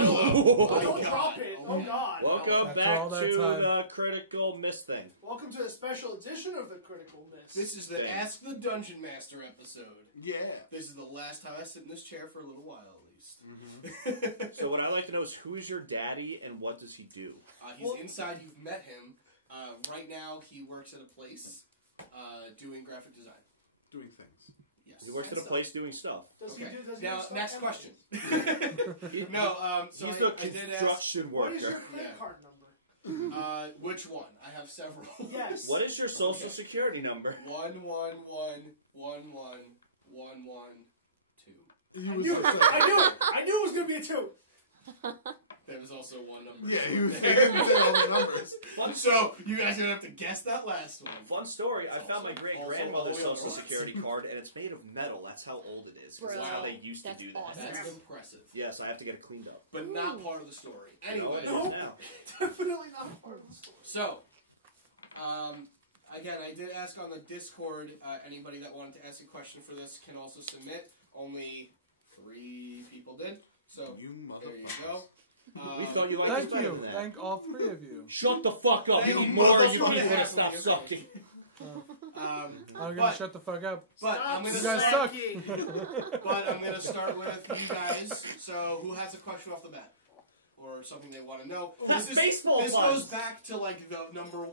Don't drop it. Oh, God. Welcome back to the Critical Miss thing. Welcome to a special edition of the Critical Miss. This is the Ask the Dungeon Master episode. Yeah. This is the last time I sit in this chair for a little while, at least. Mm-hmm. So what I'd like to know is who is your daddy and what does he do? He's inside. You've met him. Right now, he works at a place doing graphic design. Doing things. Yes. He works at a place doing stuff. Does he do now, next question. No, so he's the I did construction ask, worker. What is your credit card number? Which one? I have several. Yes. What is your social security number? 11111112. I knew it. I knew it was going to be a 2. There was also one number. Yeah, he was saying all the numbers. So, you guys are going to have to guess that last one. Fun story, I found my great-grandmother's also social security card, and it's made of metal. That's how old it is. That's how they used to do that. Awesome. That's impressive. Yes, I have to get it cleaned up. But not part of the story. Anyway. No. Definitely not part of the story. So, again, I did ask on the Discord, anybody that wanted to ask a question for this can also submit. Only 3 people did. So, there you go. We thought you liked Thank you. that. Thank all 3 of you. Shut the fuck up. Thank You need you, more of you motherfucker. people to stop sucking. I'm gonna shut the fuck up. But I'm gonna You guys suck. But I'm gonna start with you guys. So, who has a question off the bat? Or something they want to know. This goes back to like the number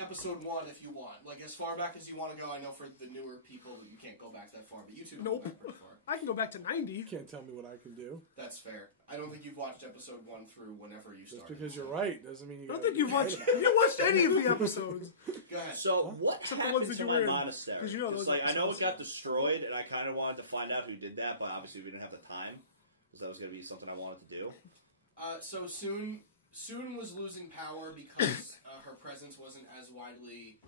episode 1 if you want. Like as far back as you want to go. I know for the newer people you can't go back that far, but you two can go back pretty far. I can go back to 90. You can't tell me what I can do. That's fair. I don't think you've watched episode 1 through whenever you started. Just because you're right doesn't mean you. I don't think you've watched. You watched any of the episodes. Go ahead. So what Except the happened ones that to you my were in. monastery? 'Cause you know those I know it episodes. got destroyed, and I kind of wanted to find out who did that, but obviously we didn't have the time because that was going to be something I wanted to do. So Soon was losing power because her presence wasn't as widely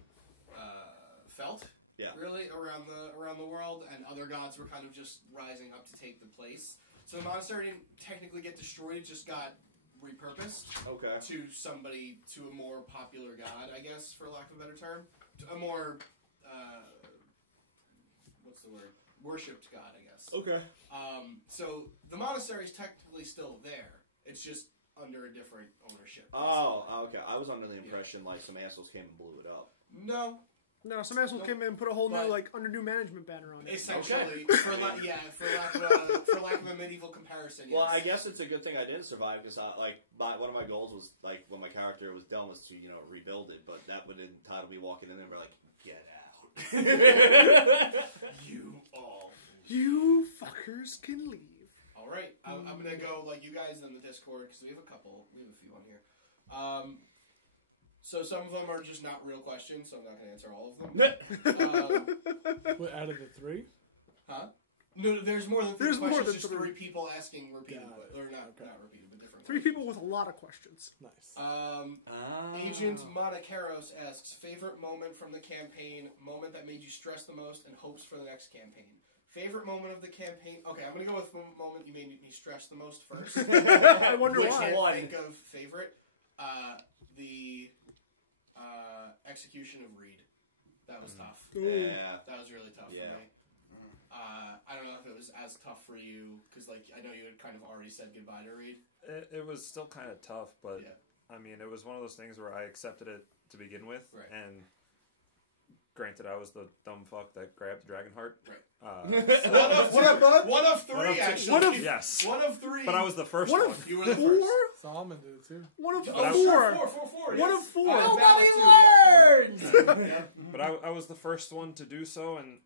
felt. Yeah. Really around the world, and other gods were kind of just rising up to take the place. So the monastery didn't technically get destroyed; it just got repurposed. Okay. To a more popular god, I guess, for lack of a better term, a more what's the word? Worshipped god, I guess. Okay. So the monastery is technically still there. It's just under a different ownership. Oh, okay. I was under the impression like some assholes came and blew it up. No, some assholes came in and put a whole new under new management banner on it. essentially, for lack of a medieval comparison. Yes. Well, I guess it's a good thing I didn't survive because one of my goals was when my character was done was to rebuild it, but that would entitle me walking in there and be like, get out, You fuckers can leave. All right, I'm gonna go like you guys in the Discord because we have a few on here. So some of them are just not real questions, so I'm not gonna answer all of them. What, out of the 3? Huh? No, there's more than 3 There's questions. more than just 3 people asking repeated, or not repeated, but different. 3 people with a lot of questions. Nice. Agent Monacaros asks, favorite moment from the campaign, moment that made you stress the most, and hopes for the next campaign. Favorite moment of the campaign. Okay, I'm gonna go with the moment you made me stress the most first. I wonder why. I can't think of favorite. The execution of Reed. That was tough. Yeah. That was really tough for me. I don't know if it was as tough for you, because I know you had kind of already said goodbye to Reed. It was still kind of tough, but I mean, it was one of those things where I accepted it to begin with, right. And granted, I was the dumb fuck that grabbed Dragonheart. Right. One of 3, actually. Yes. One of 3. But I was the first one. You were the first. Solomon did it too. One of 4. Four. One of 4. But I was the first one to do so, and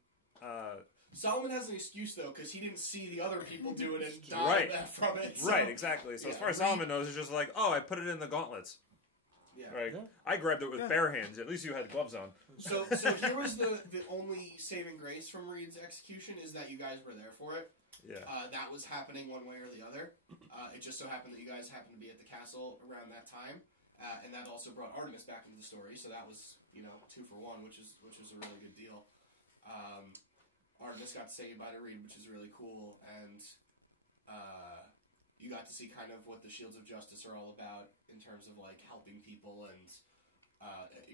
Solomon has an excuse though, because he didn't see the other people do it and die from it. So. Right, exactly. So as far as Solomon knows, it's just like, oh, I put it in the gauntlets. Yeah. Right. Yeah. I grabbed it with bare hands. At least you had gloves on. So here was the only saving grace from Reed's execution is that you guys were there for it. Yeah. That was happening one way or the other. It just so happened that you guys happened to be at the castle around that time, and that also brought Artemis back into the story. So that was 2 for 1, which is a really good deal. Artemis got to say goodbye to Reed, which is really cool, and you got to see kind of what the Shields of Justice are all about in terms of like helping people, and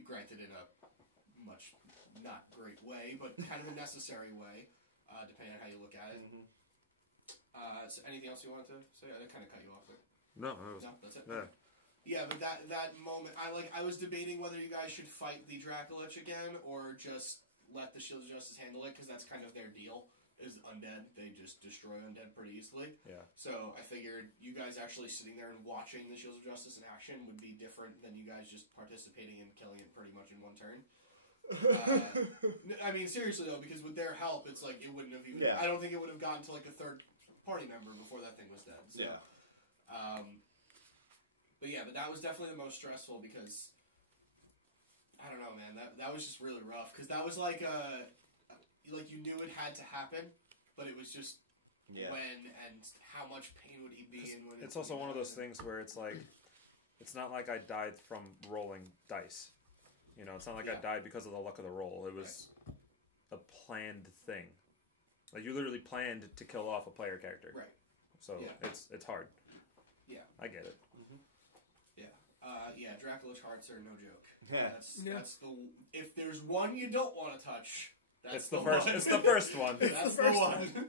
granted in a much not great way, but kind of a necessary way, depending on how you look at it. So anything else you wanted to say? I kind of cut you off there. No, that's it. Yeah. Yeah, but that moment, I was debating whether you guys should fight the Dracolich again or just let the Shields of Justice handle it, because that's kind of their deal, is undead. They just destroy undead pretty easily. Yeah. So I figured you guys actually sitting there and watching the Shields of Justice in action would be different than you guys just participating and killing it pretty much in one turn. I mean, seriously though, because with their help, it's like it wouldn't have even. Yeah. I don't think it would have gotten to like a third party member before that thing was dead. So, Yeah. But that was definitely the most stressful because I don't know, man. That was just really rough because that was like you knew it had to happen, but it was just when and how much pain would he be in when it's also one of those things where it's like it's not like I died from rolling dice. You know, it's not like I died because of the luck of the roll. It was a planned thing. Like you literally planned to kill off a player character. Right. So it's hard. Yeah. I get it. Draculich hearts are no joke. That's the if there's one you don't want to touch, that's the first. It's the first one. That's the one.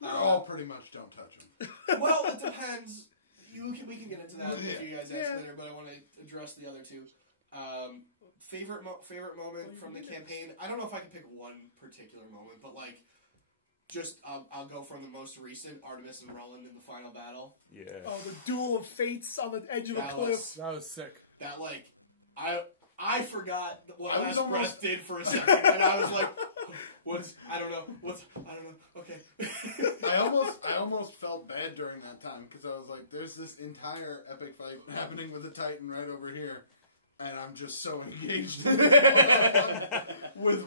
We all pretty much don't touch them. Well, it depends. We can get into that if you guys ask later, but I want to address the other two. Favorite moment from the campaign. I don't know if I can pick one particular moment, but like. Just, I'll go from the most recent, Artemis and Roland in the final battle. Yeah. Oh, the duel of fates on the edge of the cliff. That was sick. That, like, I forgot what Last Breath did for a second, and I was like, I don't know, okay. I almost felt bad during that time, because I was like, there's this entire epic fight happening with the Titan right over here. And I'm just so engaged with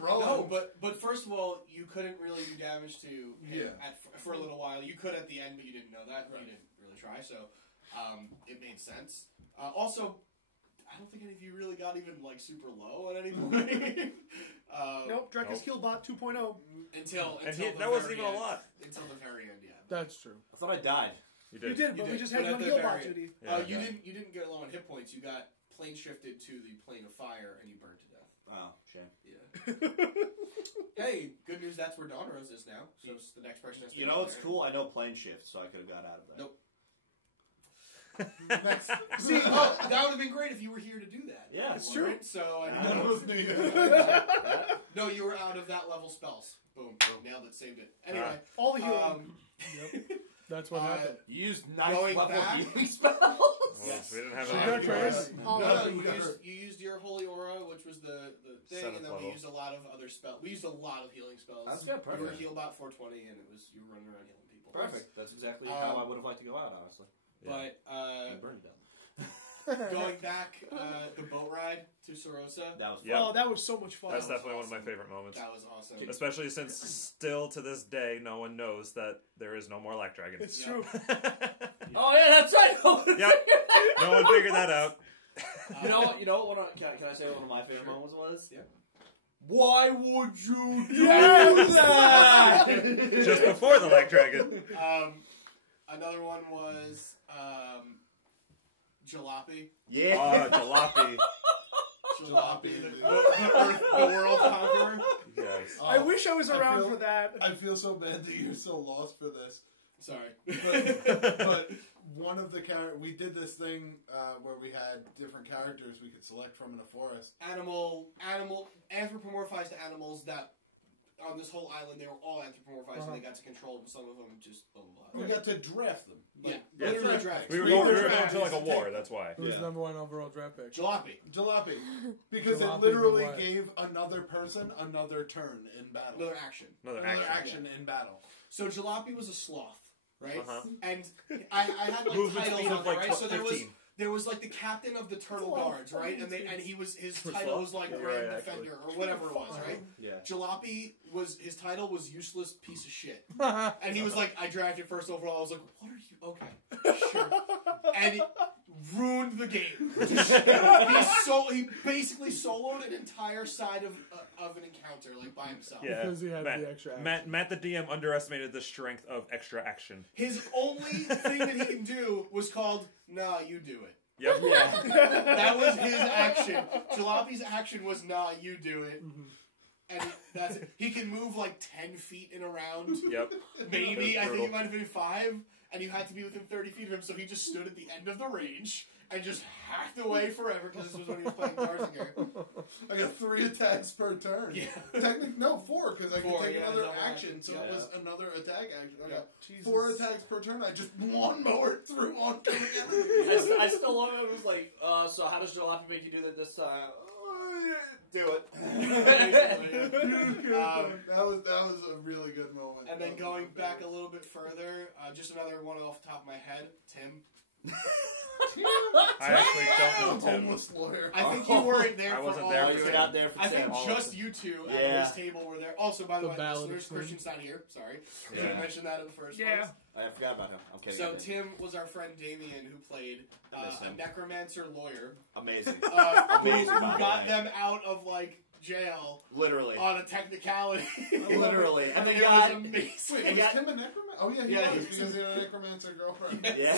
Roland. No, but first of all, you couldn't really do damage to him for a little while. You could at the end, but you didn't know that. Right. You didn't really try, so it made sense. Also, I don't think any of you really got even like super low at any point. Nope, Drakus Healbot 2.0. Until that wasn't even a lot. Until the very end, yeah. That's true. I thought I died. You did, but we just had one Healbot duty. You didn't get low on hit points. You got plane shifted to the plane of fire, and you burned to death. Oh, shame. Yeah. Hey, good news. That's where Dawn Rose is now. So it's the next person has to. You know, it's cool. I know plane shift, so I could have got out of that. Nope. See, that would have been great if you were here to do that. Yeah, it's true. Right? So no, you were out of that level spells. Boom, nailed it, saved it. Anyway, all the healing. That's what happened. You used nice level healing spells. Yes. We didn't have you used your holy aura, which was the thing, and then we used a lot of other spells. We used a lot of healing spells. That's good. Perfect. You were heal about 420, and you were running around healing people. Perfect. That's exactly how I would have liked to go out, honestly. Yeah. But burned down. going back, the boat ride to Sorosa. That was fun. Oh, that was so much fun. That's definitely one of my favorite moments. That was awesome. Especially since still to this day, no one knows that there is no more Black Dragon. It's true. Oh yeah, that's right. No one figured that out. You know what? Can I say what one of my favorite moments was? Yeah. Why would you do that? Just before the Black Dragon. Another one was Jalopy. Yeah. Jalopy. Jalopy, the world conqueror. Yes. I wish I was around for that. I feel so bad that you're so lost for this. Sorry. But one of the we did this thing where we had different characters we could select from in a forest. Anthropomorphized animals that on this whole island, they were all anthropomorphized, and they got to control some of them, just blah, blah, blah. We got to draft them. Literally draft. We were going to like a war, that's why. Who's the number one overall draft pick? Jalopy. Because it literally gave another person another turn in battle. Another action. Another action in battle. So Jalopy was a sloth, right? Uh-huh. And I had like Movement titles speed on of there, like right? So 15. there was like the captain of the turtle guards, right? And his title was like Grand Defender or whatever it was, right? Yeah. Jalopy his title was useless piece of shit. And he was like, I drafted first overall. I was like, what are you? Okay, sure. And it ruined the game. He basically soloed an entire side of an encounter like by himself. Yeah. Because he had the extra action. Matt the DM underestimated the strength of extra action. His only thing that he can do was called, nah, you do it. Yep. Yeah. That was his action. Jalopy's action was, nah, you do it. Mm-hmm. And that's it. He can move like 10 feet in a round. Yep. Maybe. I think it might have been 5. and you had to be within 30 feet of him, so he just stood at the end of the range and just hacked away forever, because this was when he was playing Roettger. I got 3 attacks per turn. Yeah. Technically, no, 4, because I could take another no, action, so it was another attack action. I got Jesus. 4 attacks per turn. I just lawnmower through oncoming enemies. I still love it. It was like, so how does Jalopy make you do that this time? Do it. That was a really good moment. And then going back a little bit further, just another one off the top of my head, Tim. I actually don't know Tim. Homeless lawyer. I think you weren't there I for wasn't all there of for it. Tim. Out there for I think Tim. just you two at this table were there. Also, by the way, listeners, Christian's not here. Sorry. Yeah. Didn't mention that in the first Yeah. place. I forgot about him. I'm kidding. So Tim was our friend Damien, who played a necromancer lawyer. Amazing. Who got them out of like jail. Literally. On a technicality. Literally. And And it they got... was amazing. Wait, was Tim a necromancer? Oh, yeah, he Yeah, was, he because he had a necromancer girlfriend. Yeah.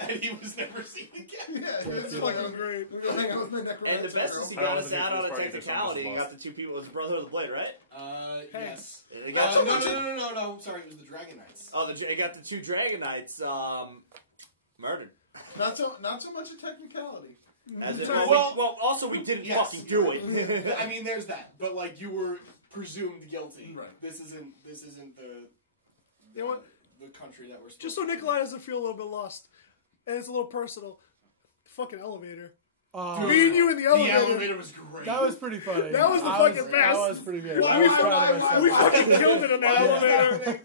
And he was never seen again. Yeah, it's fucking great. Hang out with my necromancer And the best is he I got wasn't us here out for on this a party, this one technicality. just You lost. got the 2 people. It was the Brotherhood of the Blade, right? Yes. They got No. I'm sorry. It was the Dragon Knights. Oh, they got the 2 Dragon Knights murdered. Not so much a technicality. As in, Sorry. well, also we didn't Yes. fucking do it. I mean, there's that. But like, you were presumed guilty. Right. This isn't the You know what? the country that we're. Just so Nikolai doesn't feel a little bit lost, and it's a little personal. Fucking elevator. Me and you in the The elevator. elevator was great. That was pretty funny. That was the I fucking was, best. That was pretty good. Well, I was proud of myself. We fucking killed it in that elevator.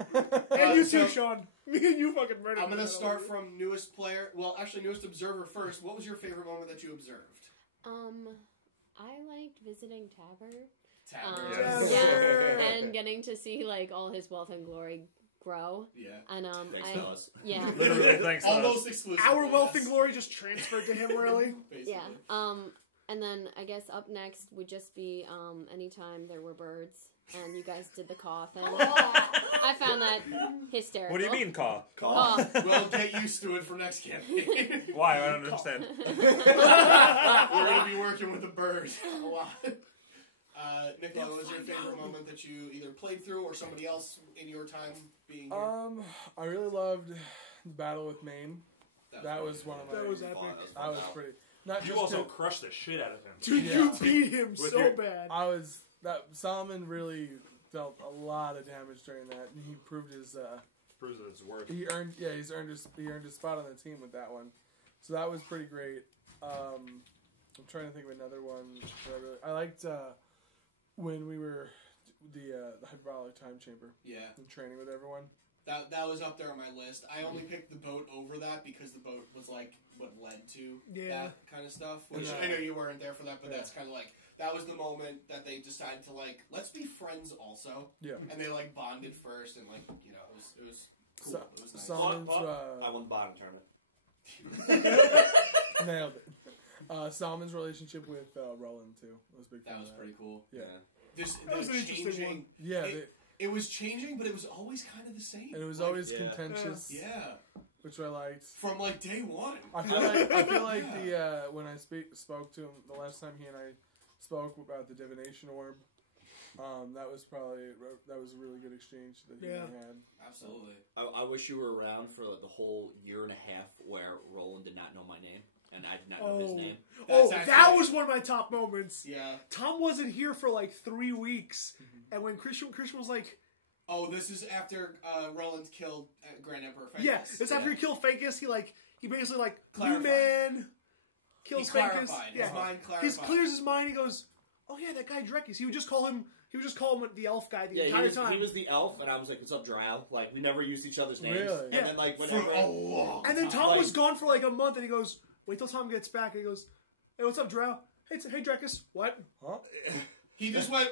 And you so- too, Sean. Me and you fucking murdered. I'm gonna that start elevator. from newest player. Well, actually, newest observer first. What was your favorite moment that you observed? I liked visiting Tabard. Tabard. Yeah, and getting to see like all his wealth and glory grow. Yeah. And Thanks to us. yeah, Literally, thanks to us. Almost exclusive. Our wealth and glory just transferred to him, really. Basically. yeah. And then I guess up next would just be anytime there were birds and you guys did the cough, and I found that hysterical. What do you mean, caw? Oh. Well, get used to it for next campaign. Why? I don't understand. We're gonna be working with the bird a lot. Nicola, what was your favorite moment that you either played through or somebody else in your time being here? I really loved the battle with Maine. That was one of my. That was epic. I was pretty. Not You just also to, crushed the shit out of him. Dude, Yeah. you beat him With so your- bad. I was that Solomon really dealt a lot of damage during that, and he proved his. Proves that it's worth. He earned his spot on the team with that one, so that was pretty great. I'm trying to think of another one. That I liked when we were the hydraulic time chamber. Yeah. And training with everyone. That was up there on my list. I only picked the boat over that because the boat was like what led to that kind of stuff. Which Yeah. I know you weren't there for that, but Yeah. that's kind of like that was the moment that they decided to like let's be friends also. Yeah. And they like bonded first, and like it was cool. So, it was nice. Solomon's I won the bottom tournament. nailed it. Solomon's relationship with Roland too was a big. That fan was of pretty cool. Yeah. That was an interesting changing. one. Yeah. It was changing, but it was always kind of the same. And it was Like, always contentious. Yeah. Which I liked. From like day one. I feel like the when I spoke to him the last time he and I spoke about the divination orb, that was a really good exchange that he and I had. Absolutely. I wish you were around for the whole year and a half where Roland did not know my name and I did not know his name. That was one of my top moments. Yeah. Tom wasn't here for like 3 weeks, and when Christian was like, "Oh, this is after Roland killed Grand Emperor Facus." yeah, it's after he killed Facus. He basically like Clarified. new man kills He Facus. clarified. Yeah, His mind he clarified. clears his mind. He goes, "Oh yeah, that guy Drekis." He would just call him the elf guy the entire time. He was the elf, and I was like, "What's up, Drow?" Like we never used each other's names. Really? And Yeah. then like For whenever a long And then time. Tom was gone for like a month, and he goes, "Wait till Tom gets back." And he goes, "Hey, what's up, Drow? Hey, Drekis. What?" Huh? He just went.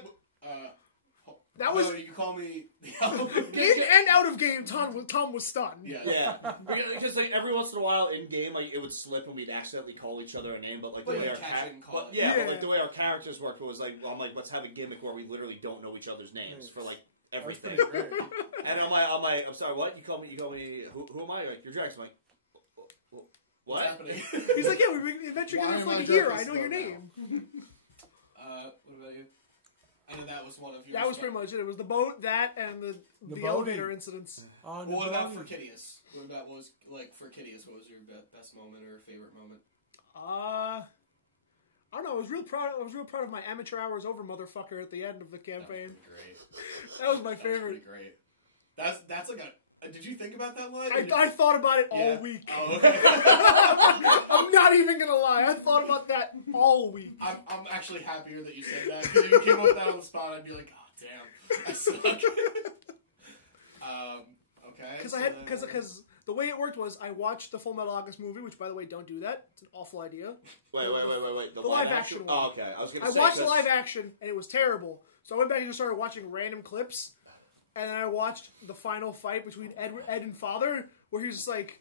That was No, you call me the elf. in and out of game. Tom was stunned. Yeah. Yeah, because like every once in a while in game, like it would slip and we'd accidentally call each other a name, but like But the way you our catch it and call it. Yeah. but like the way our characters worked was like, I'm like, let's have a gimmick where we literally don't know each other's names for like That's everything. pretty great. And I'm like, I'm sorry, what? You call me, who am I? You're like, you're Drax. I'm like, what? What's happening? He's like, "Yeah, we've been adventuring Why together for am like I a year. Drekis I know your though now? name." What about you? And then that was one of your... That was pretty much it. It was the boat, that, and the elevator incidents. What about for Kidius? What about what was your best moment or favorite moment? I don't know. I was real proud of my amateur hours over motherfucker at the end of the campaign. That was great. That was my favorite. Great. That's like a... Did you think about that line? I thought about it all week. Oh, okay. I'm not even gonna lie. I thought about that all week. I'm actually happier that you said that, because if you came up with that on the spot, I'd be like, oh damn, I suck. Okay. Because the way it worked was I watched the Full Metal Alchemist movie, which by the way, don't do that. It's an awful idea. Wait. The live action one. Oh, okay. I watched the live action and it was terrible. So I went back and just started watching random clips. And then I watched the final fight between Ed and Father, where he's just like,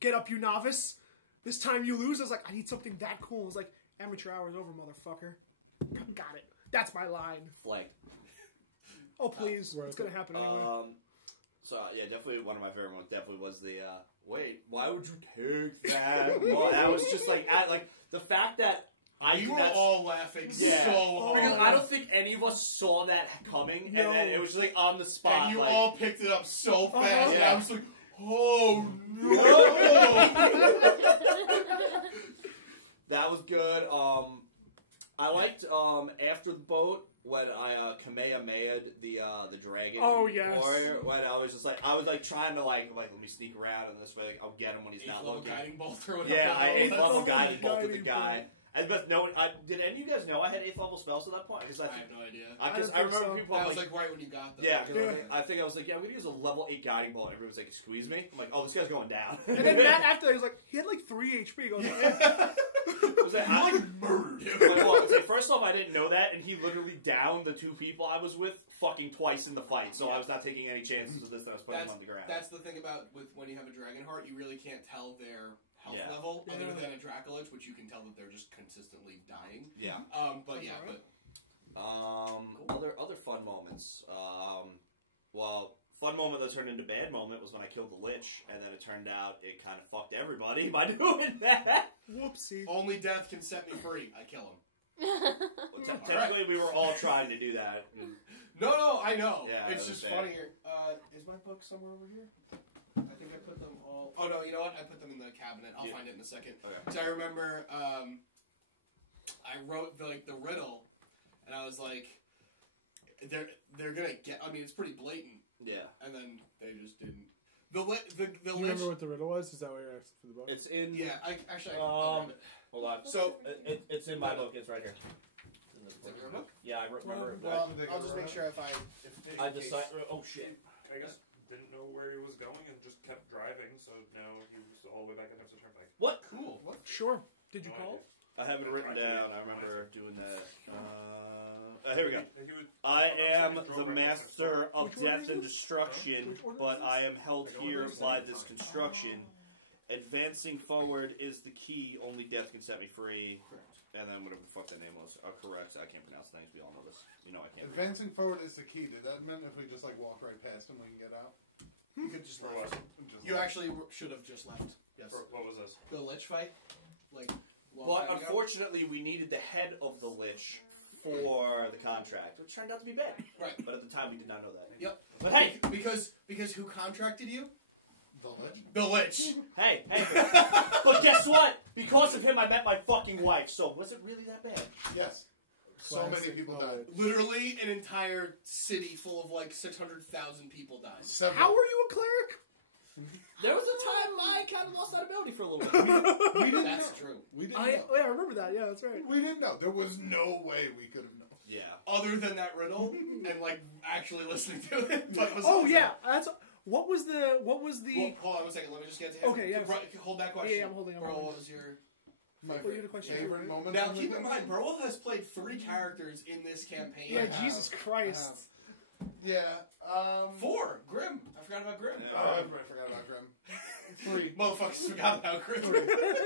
get up, you novice. This time you lose. I was like, I need something that cool. I was like, amateur hours over, motherfucker. Got it. That's my line. Flanked. Oh, please. It's going to happen anyway. So, yeah, definitely one of my favorite ones definitely was the, wait, why would you take that? Well, that was just like the fact that you were all laughing so hard. Because I don't think any of us saw that coming, No. and it was just like on the spot. And you like, all picked it up so fast, and I was like, oh no! That was good. I liked after the boat when I Kamehameha'd the dragon. Oh, yes. Warrior, when I was trying to like let me sneak around in this way. I'll get him when he's not looking. Guiding bolt through it. Yeah, I 8th level guiding bolt bolted the guy. Did any of you guys know I had 8th level spells at that point? I have no idea. I remember people. That was like right when you got them. Yeah, I think I was like, I'm gonna use a level 8 guiding bolt. And everybody was like, squeeze me. I'm like, oh, this guy's going down. And then Matt after that, he was like, he had like 3 HP. He goes, I murdered him. First off, I didn't know that, and he literally downed the 2 people I was with fucking twice in the fight. So I was not taking any chances with this. That I was putting them on the ground. That's the thing about when you have a dragon heart, you really can't tell their health level other than a Dracolich, which you can tell that they're just consistently dying. Yeah. Other fun moments. Fun moment that turned into bad moment was when I killed the Lich, and then it turned out it kind of fucked everybody by doing that. Whoopsie. Only death can set me free. I kill him. Technically, we were all trying to do that. No, I know. Yeah, it's just funny here. Is my book somewhere over here? I think I put them all... Oh, no, you know what? I put them in the cabinet. I'll find it in a second. Okay. So I remember I wrote the riddle, and I was like, they're going to get... I mean, it's pretty blatant. Yeah. And then they just didn't. Do you remember what the riddle was? Is that what you're asking for the book? It's in... Yeah, I hold on. So... It's in my book. It's right here. Is it your book? Yeah, I remember it. Well, I'll just make sure if I decide... Oh, shit. I guess didn't know where he was going and just kept driving, so now he was all the way back at Hempstead Turnpike. What? Cool. What? Sure. Did you call? I have it written down. I remember doing that. Here we go. I am the master of death and destruction, but I am held here by this construction. Advancing forward is the key. Only death can set me free. And then whatever the fuck that name was. Correct. I can't pronounce things. We all know this. You know I can't. Advancing forward is the key. Did that mean if we just walk right past him, we can get out? You could just left. You actually should have just left. Yes. What was this? The Lich fight. But unfortunately, we needed the head of the Lich for the contract, which turned out to be bad. Right. But at the time, we did not know that. Yep. But hey, because who contracted you? The Lich. The Lich. Hey. But guess what? Because of him, I met my fucking wife. So was it really that bad? Yes. So many people died. Literally, an entire city full of 600,000 people died. How were you a cleric? There was a time I kind of lost that ability for a little bit. We didn't That's know. true. We didn't know. Yeah, I remember that. Yeah, that's right. We didn't know. There was no way we could have known. Yeah. Other than that riddle and actually listening to it. What was the? Well, hold on 1 second. Let me just get to him. Okay, yeah. Hold that question. Yeah, I'm holding. Bro, what was your... My favorite moment. Now, keep in mind, Burwell has played 3 characters in this campaign. Yeah, Jesus Christ. Yeah. 4. Grim. I forgot about Grim. I forgot about Grim. 3. Motherfuckers forgot about Grim. 3.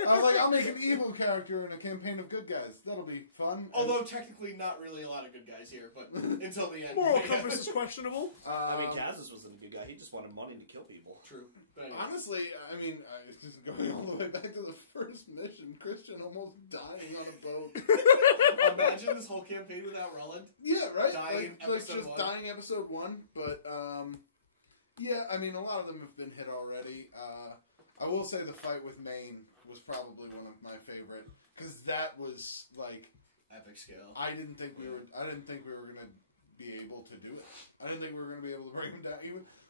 I was like, I'll make an evil character in a campaign of good guys. That'll be fun. Although technically not really a lot of good guys here, but until the end. Moral compass is questionable. I mean, Kazis wasn't a good guy. He just wanted money to kill people. True. But anyway. Honestly, I mean, it's just going all the way back to the first mission. Christian almost dying on a boat. Imagine this whole campaign without Roland? Yeah, right? Dying dying episode 1, but, yeah, I mean, a lot of them have been hit already. I will say the fight with Maine was probably one of my favorite, because that was, like... Epic scale. I didn't think we were going to be able to do it. I didn't think we were going to be able to bring him down.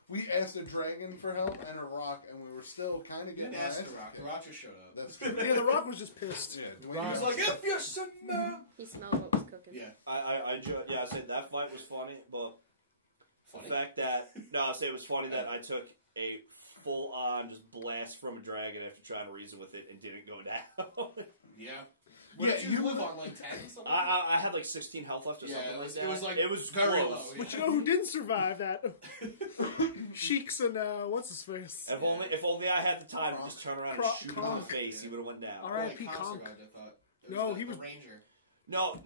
We asked a dragon for help and a rock, and we were still kind of getting... We didn't ask the rock. The rock just showed up. That's true. Yeah, the rock was just pissed. Yeah, he was like, if you He smelled what was cooking. Yeah. I said that fight was funny, but the fact that... No, I say it was funny that I took a full-on just blast from a dragon after trying to reason with it and didn't go down. Yeah. What did you live on, like 10? I had like 16 health left or something like that. It was very close. low. Yeah. But you know who didn't survive that? Sheiks and, what's his face? If only I had the time to just turn around and shoot him in the face, he would have went down. R.I.P. Conk. I thought. No, he was... the ranger. No.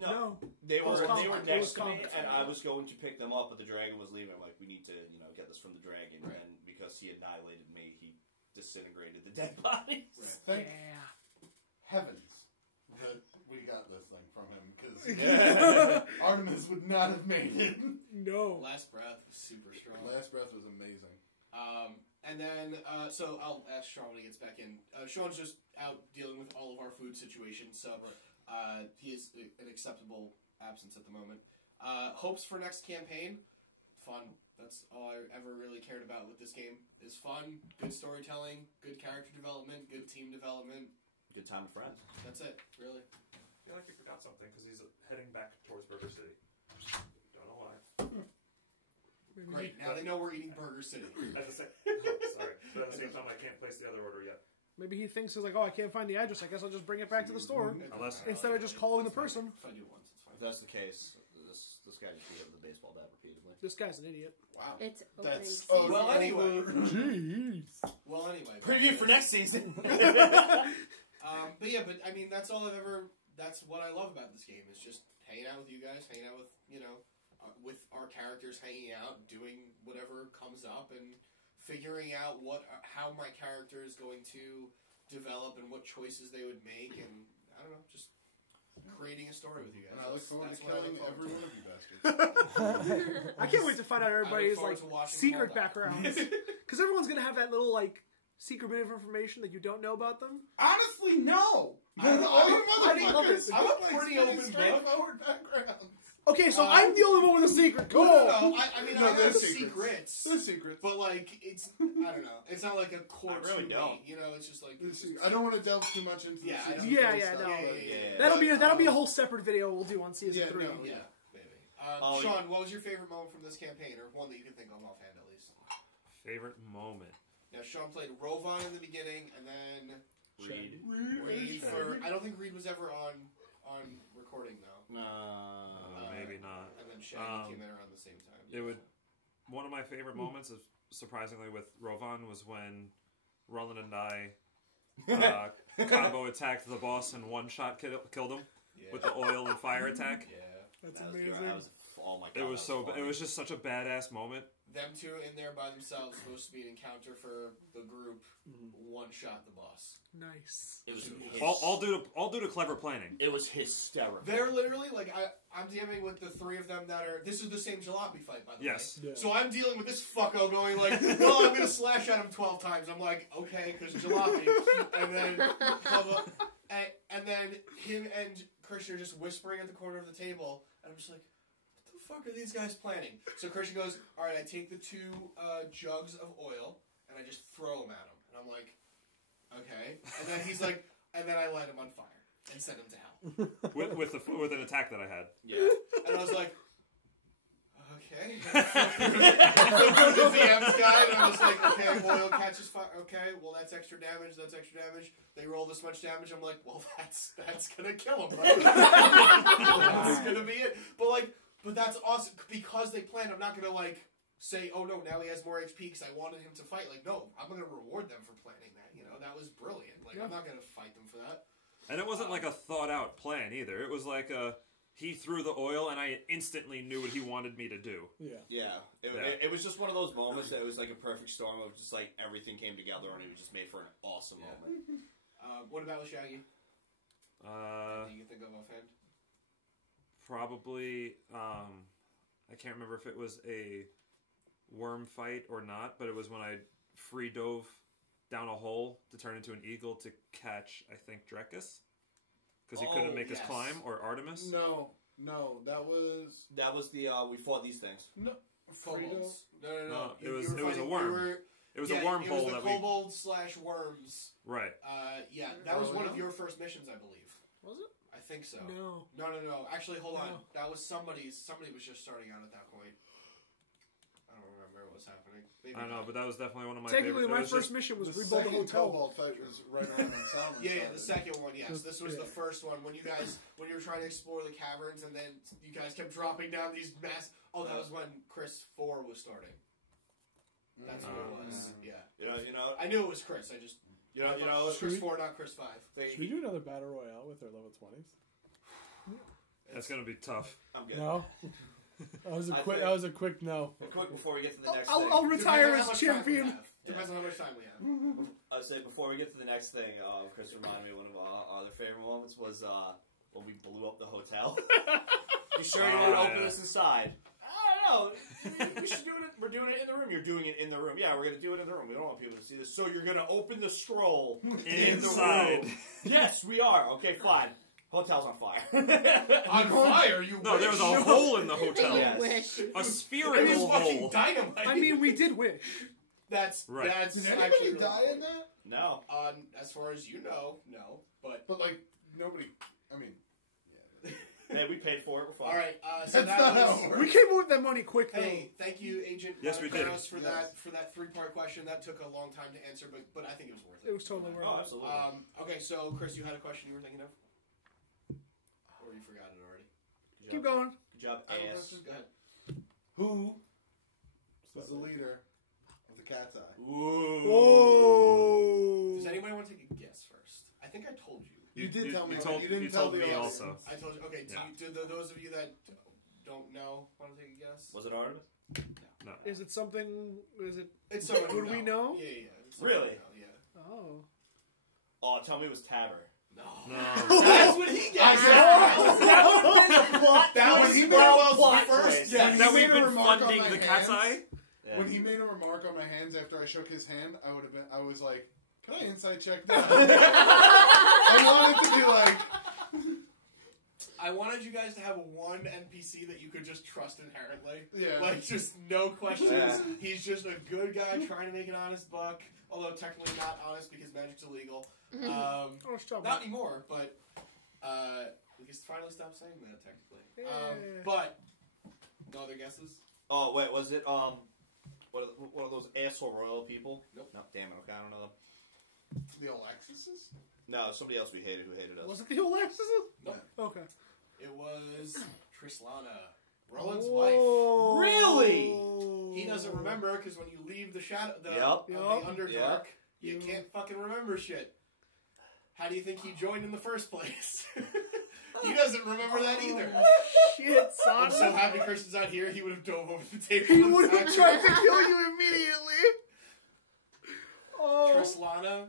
They were next to me, Conk. and I was going to pick them up, but the dragon was leaving. I'm like, we need to, get this from the dragon. Right. And because he annihilated me, he disintegrated the dead bodies. Thank Yeah. heavens that we got this thing from him, because Artemis would not have made it. No. Last Breath was super strong. Last Breath was amazing. And then, so I'll ask Sean when he gets back in. Sean's just out dealing with all of our food situations, so he is an acceptable absence at the moment. Hopes for next campaign? Fun. That's all I ever really cared about with this game. Is fun, good storytelling, good character development, good team development. Good time with friends. That's it, really. I feel like you forgot something because he's heading back towards Burger City. Don't know why. Great. Now they know we're eating Burger City. At the same, sorry, but at the same time, I can't place the other order yet. Maybe he thinks he's like, I can't find the address. I guess I'll just bring it back to the store. Unless Instead of just calling the person. If I do it once, it's fine. If that's the case, this guy just beat up with a baseball bat repeatedly. This guy's an idiot. Wow. It's opening That's season. Well, anyway. Jeez. Well, anyway. Preview for next season. But yeah, I mean, that's all that's what I love about this game, is just hanging out with you guys, hanging out with, with our characters, hanging out, doing whatever comes up, and figuring out how my character is going to develop and what choices they would make, and, I don't know, just creating a story with you guys. And I look forward to what I killing look every forward one of you bastards. I can't wait to find out everybody's forward like to watching secret them all die. backgrounds. Because everyone's gonna have that little like secret bit of information that you don't know about them. Honestly, no. I'm a pretty open book. Straightforward backgrounds. Okay, so I'm the only one with a secret. Cool. No, I mean, No, I have there's secrets. There's secrets. But, like, it's, I don't know. It's not like a core I really to don't. me. It's just like... I don't want to delve too much into Yeah, the Yeah, no. Yeah. That'll be a whole separate video we'll do on season 3. No, yeah, maybe. Sean, what was your favorite moment from this campaign, or one that you can think of offhand, at least? Favorite moment. Now, Sean played Rovan in the beginning, and then... Reed for... I don't think Reed was ever on recording, though. Maybe not. And then Shaggy came in around the same time. One of my favorite moments, surprisingly, with Rovan was when Roland and I combo attacked the boss and one shot killed him with the oil and fire attack. Yeah. That's that was amazing. great. Oh my God, It was so. It was just such a badass moment. Them two in there by themselves, supposed to be an encounter for the group. One shot the boss. Nice. It was All due to clever planning. It was hysterical. They're literally like I'm DMing with the three of them that are. This is the same jalopy fight, by the way. Yes. Yeah. So I'm dealing with this fucko going like, well, I'm gonna slash at him 12 times. I'm like, okay, because jalopy, and then him and Christian are just whispering at the corner of the table, and I'm just like, what the fuck are these guys planning? So Christian goes, all right, I take the 2 jugs of oil and I just throw them at him, and I'm like, okay, and then he's like, and then I light him on fire and send him to hell with an attack that I had. Yeah. and I was like, okay. The DM's guide, and I'm just like, okay, oil catches fire. Okay, well that's extra damage. That's extra damage. They roll this much damage. I'm like, well that's gonna kill him. Right? That's gonna be it. But that's awesome because they planned. I'm not gonna like say, oh no, now he has more HP because I wanted him to fight. Like, no, I'm gonna reward them for planning that. That was brilliant. Like, I'm not gonna fight them for that. And it wasn't like a thought out plan either. It was like he threw the oil, and I instantly knew what he wanted me to do. Yeah. It was just one of those moments that it was like a perfect storm of just like everything came together, and it was just made for an awesome moment. What about with Shaggy? Anything you can think of offhand? probably I can't remember if it was a worm fight or not, but it was when I free dove down a hole to turn into an eagle to catch, I think, Drekis. Because he couldn't make his climb, or Artemis. No, that was the we fought these things. No, kobolds. No. It was a worm. It was a wormhole. It was the kobold/worms. Right. That was one of your first missions, I believe. Was it? I think so. No. Actually, hold on. That was somebody was just starting out at that point. I don't remember what was happening. Maybe I don't know, but that was definitely one of my Technically, favorite. my first mission was the rebuild the hotel. Cobalt fight was right around when Solomon Yeah, the second one, yes. This was Yeah. the first one when you were trying to explore the caverns, and then you guys kept dropping down these mass. Oh, that was when Chris 4 was starting. That's what it was. Yeah. You know. I knew it was Chris. I just it was Chris 4, not Chris 5. Should we do another battle royale with our level 20s? That's gonna be tough. I'm good. No. That was a quick no. Quick before we get to the next thing. I'll retire as champion. Depends on how much time we have. I say before we get to the next thing, Chris reminded me of one of our other favorite moments was when we blew up the hotel. You sure you want to open this inside? I don't know. We should do it. We're doing it in the room. You're doing it in the room. Yeah, we're gonna do it in the room. We don't want people to see this. So you're gonna open the scroll Inside. in the room. Yes, we are. Okay, fine. Hotel's on fire. On fire? No, there was a hole in the hotel. Yes. Wish. A spherical hole. Dynamite. I mean, we did wish. That's Right. That's Did actually anybody really die cool. in that? No. As far as you know, no. But like nobody. I mean, Hey, we paid for it. We're fine. all right. So That's not that how was. it works. We came up with that money quick, though. Hey, thank you, Agent. Yes, we did. Barros, for that 3-part question. That took a long time to answer, but I think it was worth it. It was totally worth Oh, it. absolutely. Okay, so Chris, you had a question you were thinking of, or you forgot it already? Good Keep job. going. Good job, I have a ass. question. Go ahead. who was the leader of the Cat's Eye? Whoa. Does anybody want to take a guess first? I think I told you. You did tell me. You You didn't told tell the me audience. also. I told you. Okay, so Yeah. those of you that don't know want to take a guess? Was it Artemis? No. Is it something? Is it? It's someone Would we know? Yeah. It's someone Really? we know, yeah. Oh. Oh, tell me it was Tabor. No. No. That's what he guessed. That was he Burwell's first twist. guess. That He we've made a been remark on funding my the Cat's hands. Eye? Yeah. When he made a remark on my hands after I shook his hand, I was like, "Can I inside check that?" I wanted to be like, I wanted you guys to have one NPC that you could just trust inherently. Yeah. Like, just no questions. Yeah. He's just a good guy trying to make an honest buck. Although technically not honest because magic's illegal. Oh, stop. Not anymore, but we can finally stop saying that technically. Yeah. But no other guesses? Oh wait, was it one of those asshole royal people? Nope. No, damn it. Okay, I don't know them. the Alexis's? No, somebody else we hated who hated us. Was it the old Exorcist? Nope. Okay. It was Trislana, Roland's wife. Whoa. Really? He doesn't remember because when you leave the shadow, the Yup. Underdark, you can't fucking remember shit. How do you think he joined in the first place? He doesn't remember that either. Shit, son. I'm so happy Christian's not here. He would have dove over the table. He would have tried to kill you immediately. Oh. Trislana.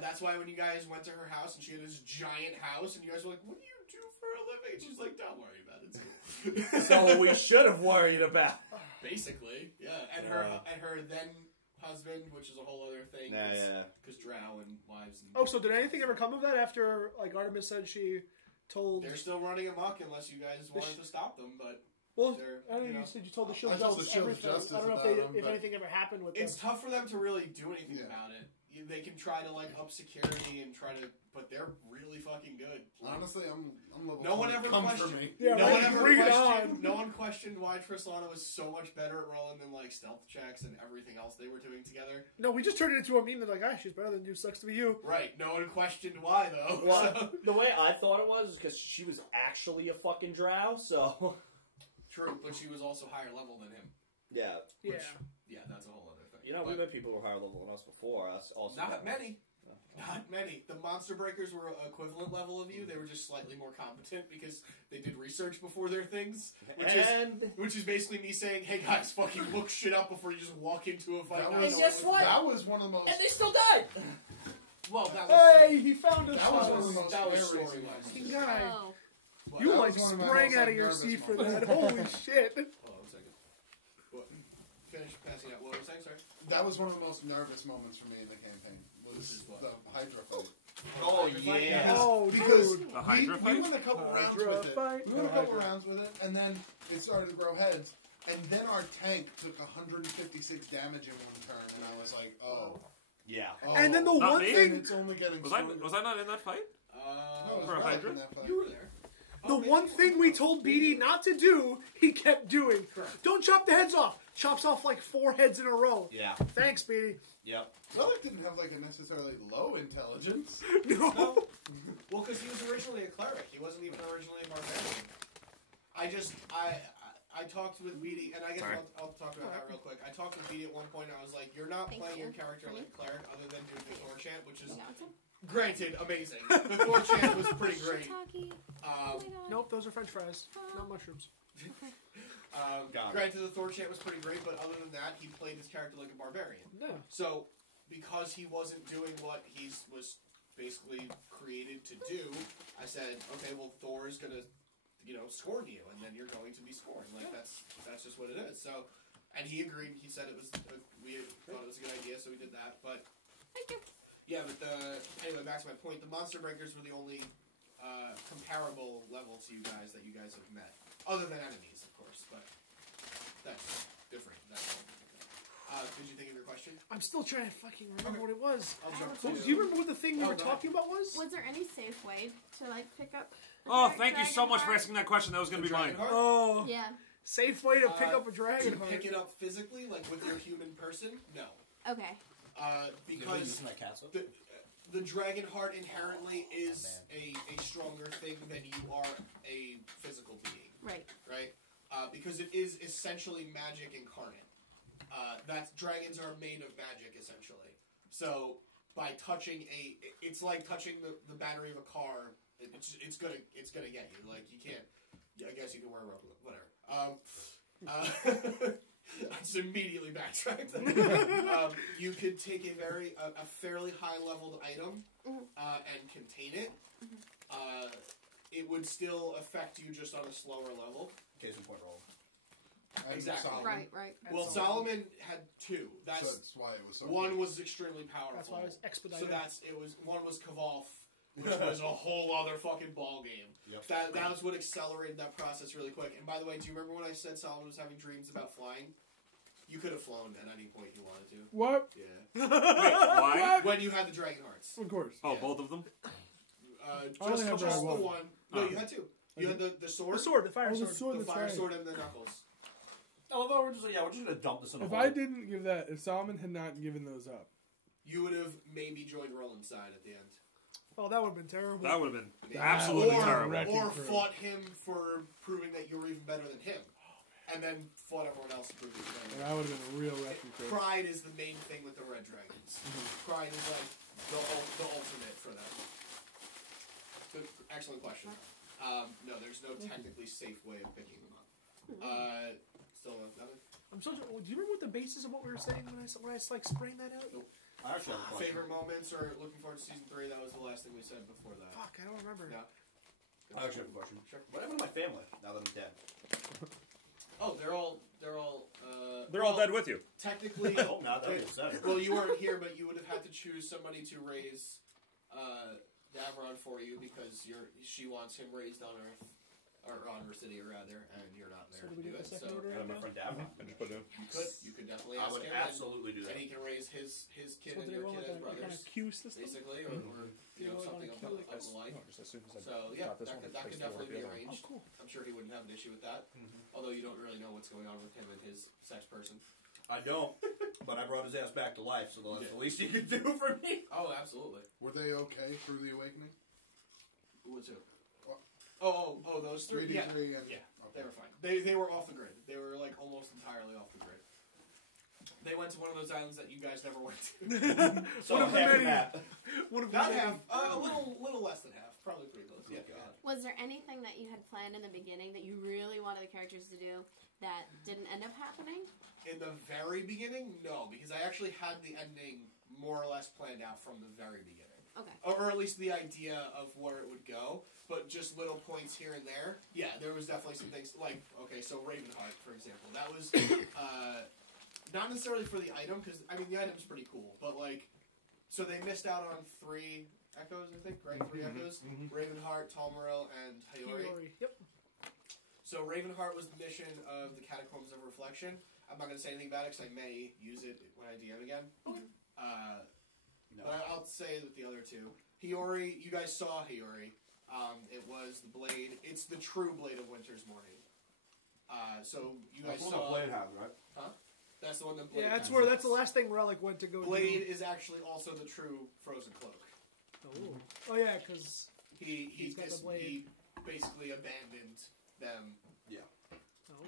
That's why when you guys went to her house and she had this giant house and you guys were like, "What do you do for a living?" And she's like, "Don't worry about it. It's cool." So what we should have worried about. Basically, yeah. And her then husband, which is a whole other thing. Yeah. Because drow and wives. And Oh, so did anything ever come of that after, like, Artemis said she told... They're still running amok unless you guys wanted to stop them, but... Well, they're, I know you know. you said you told the Shield I of told the Justice Shield of everything. Justice I don't know about them, if but- anything ever happened with It's them. tough for them to really do anything Yeah. about it. They can try to, like, up security and try to... But they're really fucking good. Like, Honestly, I'm level. no one 20. ever Come questioned. for me. Yeah, no right, one ever bring it questioned. on. No one questioned why Trislana was so much better at rolling than like stealth checks and everything else they were doing together. No, we just turned it into a meme that, like, ah, she's better than you. Sucks to be you. Right. No one questioned why though. Well, So- the way I thought it was because she was actually a fucking drow, so... True, but she was also higher level than him. Yeah. Yeah. Yeah, that's a whole other thing. You know, we But met people who were higher level than us before. Us also. not many. Not many. The Monster Breakers were equivalent level of you. They were just slightly more competent because they did research before their things. Which is basically me saying, hey guys, fucking look shit up before you just walk into a fight. That not was, knowing guess what's- what? That was one of the most. And they still died! Well, that was... Hey, he found us. That was one of the most That was hair-raising story-wise. Fucking guy. Oh. You like sprang out of your seat for that. Holy shit. Hold on a second. What? Finish passing out. What was I saying? Sorry? That was one of the most nervous moments for me in the campaign. Was the Hydra fight. Oh, yeah. Oh, because dude. The Hydra fight? we went a couple rounds with it. We went a couple rounds with it, and then it started to grow heads. And then our tank took 156 damage in one turn, and I was like, oh. Yeah. Oh. And then the Not one me? thing... It's only getting Was I not in that fight? No, it was For a Relic Hydra? in that fight. You were there. The one thing we told BD not to do, he kept doing. Correct. Don't chop the heads off. Chops off like 4 heads in a row. Yeah. Thanks, BD. Yep. Relic didn't have like a necessarily low intelligence. No. Well, because he was originally a cleric. He wasn't even originally a barbarian. I talked with BD, and I guess I'll talk about that real quick. I talked with BD at one point, and I was like, you're not playing your character like a cleric other than doing the Thor chant, which is, granted, amazing. The Thor chant was pretty great. Nope, those are french fries, not mushrooms. Granted, the Thor chant was pretty great, but other than that, he played his character like a barbarian. No. So, because he wasn't doing what he was basically created to do, I said, okay, well, Thor is gonna, scorn you, and then you're going to be scorned. Like that's just what it is. So, and he agreed. He said it was. We thought it was a good idea, so we did that. But Thank you. yeah, but anyway, back to my point. The Monster Breakers were the only comparable level to you guys that you guys have met, other than enemies, of course. But that's different. That's all. Did you think of your question? I'm still trying to fucking remember what it was. Do Do you remember what the thing we were talking about was? Was there any safe way to pick up? Oh, thank you so much for asking that question. That was going to be mine. Oh. Yeah. Safe way to pick up a dragon To heart. pick it up physically, like with your human person? No. Okay. Because the dragon heart inherently is a stronger thing than you are a physical being. Right. Right? Because it is essentially magic incarnate. Dragons are made of magic, essentially. So, by touching it's like touching the battery of a car. It's gonna get you. Like, you can't. I guess you can wear a rope. Whatever. I just immediately backtracked. You could take a fairly high leveled item and contain it. It would still affect you just on a slower level. Case in point roll. Exactly. Right. Well, Solomon had 2. That's why it was so one big. was extremely powerful. That's why it was expedited. So one was Kavalf, which was a whole other fucking ball game. Yep. That was what accelerated that process really quick. And by the way, do you remember when I said Solomon was having dreams about flying? You could have flown at any point you wanted to. What? Yeah. Wait, why? When you had the dragon hearts. Of course. Oh, Yeah. both of them? only have Just one. the one. No, you had 2. You had the sword. The sword, the fire Oh, the sword. sword. The That's fire right. sword and the knuckles. Oh, we're just gonna dump this in the If hole. I didn't give that, if Solomon had not given those up, You would have maybe joined Roland's side at the end. Oh, that would have been terrible. That would have been Yeah. absolutely or, terrible. Or fought him for proving that you were even better than him. And then fought everyone else to prove that you're better than and I would have been a real wrecking crew. Pride is the main thing with the Red Dragons. Pride is like the ultimate for them. Good, excellent question. No, there's no technically safe way of picking them up. Still nothing? I'm so. Do you remember what the basis of what we were saying when I sprang that out? Nope. I actually have a question. Favorite moments or looking forward to season 3? That was the last thing we said before that. Fuck, I don't remember. No. I actually have a question. Sure. What happened to my family now that I'm dead? Oh, they're all dead with you. Technically, I hope not. That would be upsetting. well, you weren't here, but you would have had to choose somebody to raise Davron for you because she wants him raised on Earth, or on Residia rather, and you're not there So do to we do do it. the second So order? And my friend Davron. I just put it in. you could definitely I ask would him, absolutely do and that. he can raise his kid So and do they your want kid as like a kind brothers, of queue system? basically, or something of the like. No, just as soon as I So yeah, got this one, that I could placed the definitely be other one. arranged. Oh, cool. I'm sure he wouldn't have an issue with that. Although you don't really know what's going on with him and his sex person. I don't, but I brought his ass back to life, so that's the least he could do for me. Oh, absolutely. Were they okay through the awakening? Who was who? What? Oh, those 3? 3D3 Yeah. and Yeah. okay. They were fine. They were off the grid. They were like almost entirely off the grid. They went to one of those islands that you guys never went to. So One of the half many- that. What if Not we- half. A little less than half. Probably pretty close. Yeah. God. Was there anything that you had planned in the beginning that you really wanted the characters to do that didn't end up happening? In the very beginning, no, because I actually had the ending more or less planned out from the very beginning. Okay. Or or at least the idea of where it would go, but just little points here and there. Yeah, there was definitely some things like, okay, so Ravenheart, for example, that was not necessarily for the item, because, I mean, the item's pretty cool, but, like, so they missed out on 3 echoes, I think, right? 3 echoes? Ravenheart, Tal'Maril, and Hiyori. Yep. So Ravenheart was the mission of the Catacombs of Reflection. I'm not going to say anything about it, because I may use it when I DM again. But I'll say with the other 2. Hiyori, you guys saw Hiyori. It was the blade. It's the true Blade of Winter's Morning. So you guys saw... Blade has, right? Huh? That's the one that Blade that's has. where that's the last thing Relic went to go. Blade is actually also the true Frozen Cloak. Oh yeah, because he got the blade. He basically abandoned them. Yeah.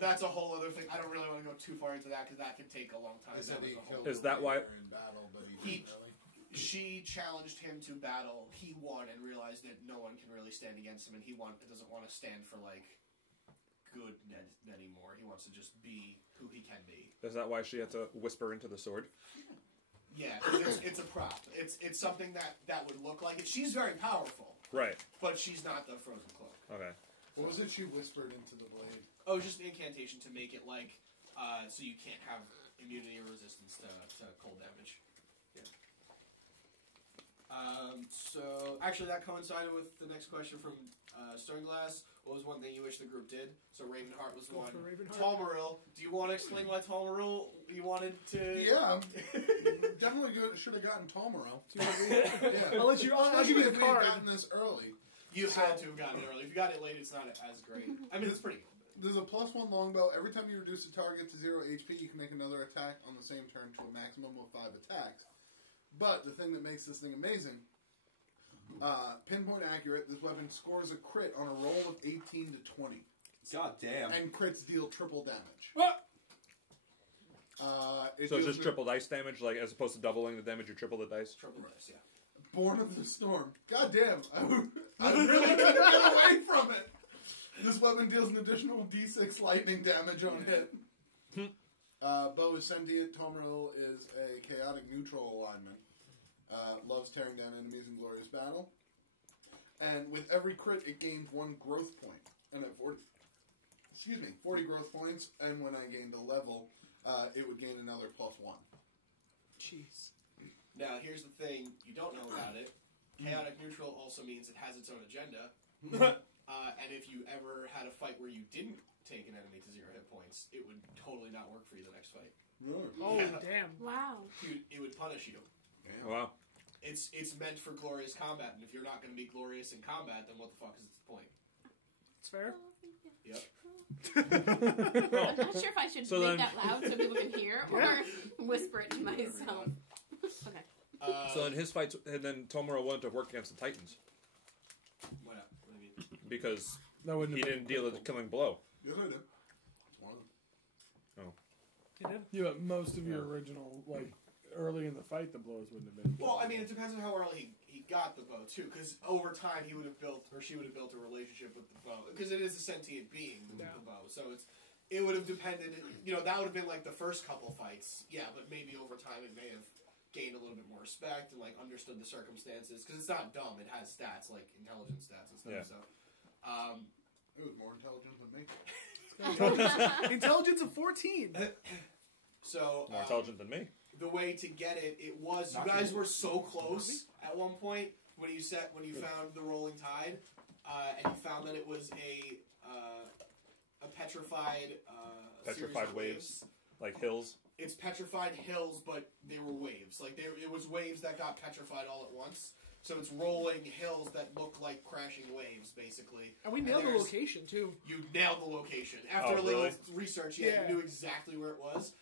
That's a whole other thing. I don't really want to go too far into that because that could take a long time. Is that why? In battle, but he She challenged him to battle. He won and realized that no one can really stand against him, and he doesn't want to stand for like good anymore. He wants to just be who he can be. Is that why she had to whisper into the sword? Yeah, it's a prop. It's something that would look like it. She's very powerful. Right. But she's not the Frozen Cloak. Okay. What was it she whispered into the blade? Oh, just an incantation to make it like, so you can't have immunity or resistance to cold damage. Yeah. So, actually that coincided with the next question from Stoneglass. What was one thing you wish the group did? So Ravenheart was one. Tal'Maril. Do you want to explain why Tal'Maril you wanted to... Yeah, definitely should have gotten Tal'Maril. Yeah. I'll give you the card. Gotten this early. You had to have gotten it early. If you got it late, it's not as great. I mean, it's pretty good. There's a +1 longbow. Every time you reduce a target to 0 HP, you can make another attack on the same turn to a maximum of 5 attacks. But the thing that makes this thing amazing, pinpoint accurate, this weapon scores a crit on a roll of 18 to 20. God damn. And crits deal triple damage. So it's just triple dice damage, like as opposed to doubling the damage, you triple the dice? Triple dice, yeah. Born of the Storm. God damn. I really couldn't get away from it. This weapon deals an additional d6 lightning damage on hit. Bow is sentient. Tal'Maril is a chaotic neutral alignment. Loves tearing down enemies in glorious battle. And with every crit, it gains 1 growth point. And at 40 growth points, and when I gained a level, it would gain another +1. Jeez. Now, here's the thing you don't know about it. Chaotic neutral also means it has its own agenda. And if you ever had a fight where you didn't take an enemy to 0 hit points, it would totally not work for you the next fight. Really? Oh, Yeah. damn. Wow. It would punish you. Damn. Wow. It's meant for glorious combat, and if you're not going to be glorious in combat, then what the fuck is the point? It's fair. Yep. I'm not sure if I should So make then- that loud so people can hear, or whisper it to myself. Okay. So in his fights, and then Tal'Maril went to work against the Titans Why not? What do you mean? because That wouldn't he have didn't been deal the killing blow. Yes, I did. It's one of them. You did? Yeah, but most of your original, like, early in the fight, the blows wouldn't have been. Well, I mean, it depends on how early he got the bow, too, because over time he would have built, or she would have built a relationship with the bow, because it is a sentient being, the bow, so it would have depended, that would have been like the first couple fights, yeah, but maybe over time it may have gained a little bit more respect and, like, understood the circumstances, because it's not dumb, it has stats, like intelligence stats and stuff, so. It was more intelligent than me. Intelligence of 14. So, More intelligent than me. the way to get it, you guys were so close at one point when you found the rolling tide, and you found that it was a petrified series of waves, like hills. It's petrified hills, but they were waves. Like it was waves that got petrified all at once. So it's rolling hills that look like crashing waves, basically. And we nailed the location, too. You nailed the location. After a little research, you knew exactly where it was.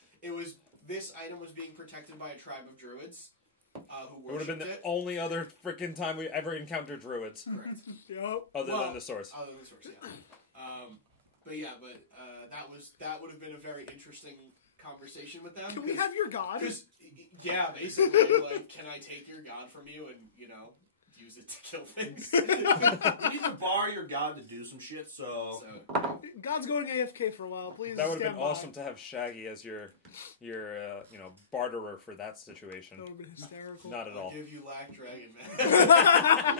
This item was being protected by a tribe of druids who It would have been the only other freaking time we ever encountered druids. Correct. Yep. Other than the source. Other than the source, yeah. That would have been a very interesting conversation with them. Can we have your god? Yeah, basically, like, can I take your god from you and, use it to kill things? You need to borrow your god to do some shit, so... God's going AFK for a while, please. That would have been awesome to have Shaggy as your barterer for that situation. That would have been hysterical. Not at all. I'll give you Lack Dragon, man.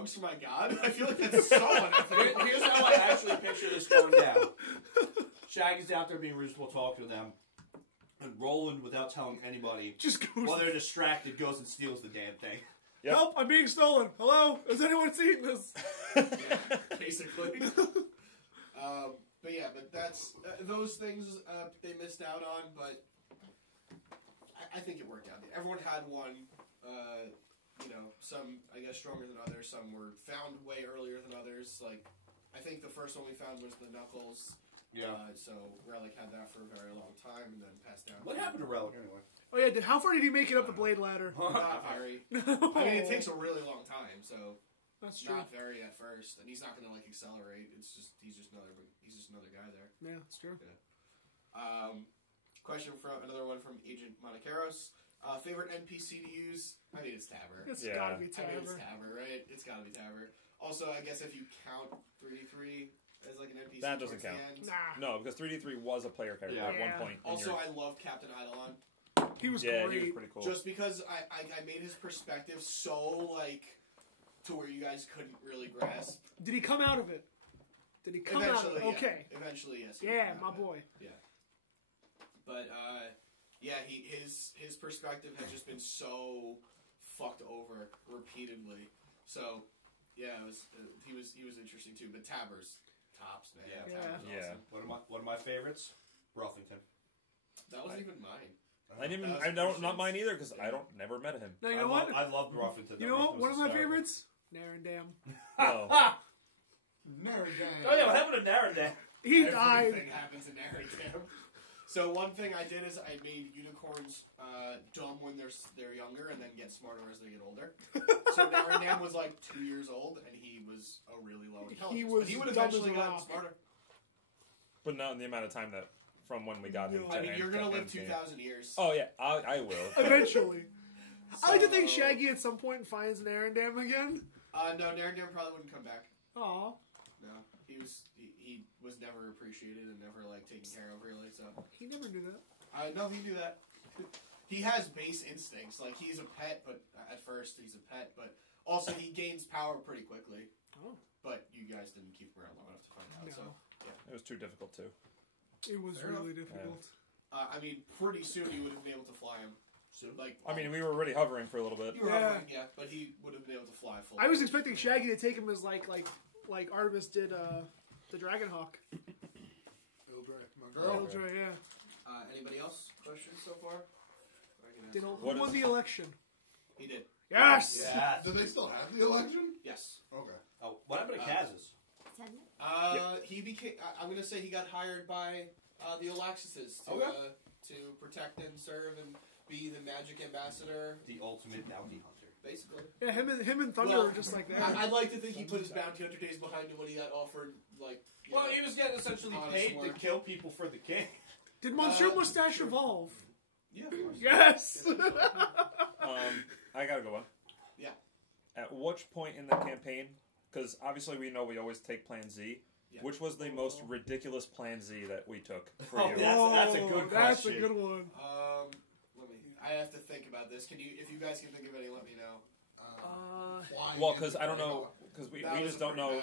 drugs for my god? I feel like that's so unethical. Here's how I actually picture this going down. Shaggy's out there being reasonable, talking to them, and Roland, without telling anybody, just goes while they're distracted, goes and steals the damn thing. Yep. Help! I'm being stolen. Hello? Has anyone seen this? Yeah, basically. But that's those things they missed out on. But I think it worked out. Everyone had one. Some I guess stronger than others. Some were found way earlier than others. Like I think the first one we found was the Knuckles. Yeah. So Relic had that for a very long time and then passed down. What happened to Relic anyway? Oh yeah, how far did he make it up the blade ladder? Not very. No. I mean, it takes a really long time, so that's true. Not very at first, and he's not going to accelerate. It's just he's just another guy there. Yeah, that's true. Yeah. Question from another one from Agent Monacaros. Favorite NPC to use? I mean, it's Tabber. It's gotta be Tabber. I mean, it's Tabber, right? It's gotta be Tabber. Also, I guess if you count 3D3 as like an NPC, that doesn't count. No, because 3D3 was a player character at one point. Also, I love Captain Eidolon. He was great. He was pretty cool. Just because I made his perspective so to where you guys couldn't really grasp. Did he come out of it? Did he come out of it? Okay. Eventually, yes. Yeah, my boy. Yeah. But his perspective has just been so fucked over repeatedly. So yeah, he was interesting too. But Tabber's tops, man. Yeah. Awesome. One of my favorites, Ruffington. That wasn't even mine. I don't not mine either because I don't never met him. No, you know what? I love Ruffington. You know what? One of my favorites, Narendam. Oh. Narendam. Oh yeah, what happened to Narendam? He died. Everything happens in Narendam. So one thing I did is I made unicorns dumb when they're younger and then get smarter as they get older. So Narendam was 2 years old and he was a really low intelligence. He would eventually gotten smarter. But not in the amount of time that from when we got him. I mean, you're gonna live 2,000 years. Oh yeah, I will. Eventually. I like to think Shaggy at some point finds Narendam again. No, Narendam probably wouldn't come back. Aw. No, he was never appreciated and never taken care of really. So he never knew that. No, he knew that. He has base instincts. He's a pet, but at first he's a pet. But also he gains power pretty quickly. Oh. But you guys didn't keep him around long enough to find out. No. So yeah, it was too difficult too. It was really difficult. Yeah. I mean, pretty soon you would have been able to fly him. Soon, I mean, we were already hovering for a little bit. You were hovering, yeah, but he would have been able to fly full. I was expecting Shaggy to take him as like Artemis did the Dragonhawk. Ildray, my girl. Ildray, yeah. Anybody else? Questions so far? Who won the election? He did. Yes! Yes! Do they still have the election? Yes. Okay. Oh, what happened to Kaz's? He became. I'm gonna say he got hired by the Alaxises to protect and serve and be the magic ambassador, the ultimate bounty hunter, basically. Yeah, him and Thunder are just like that. I'd like to think he put his bounty hunter days behind him when he got offered Well, he was getting essentially paid to kill people for the king. Did Monsieur Mustache evolve? Yeah, of course. Yes. I gotta go on. Yeah. At which point in the campaign? Because obviously we know we always take Plan Z. Yeah. Which was the most ridiculous Plan Z that we took for you? That's a good question. That's a good one. I have to think about this. If you guys can think of any, let me know. Well, because I don't know, because we just don't know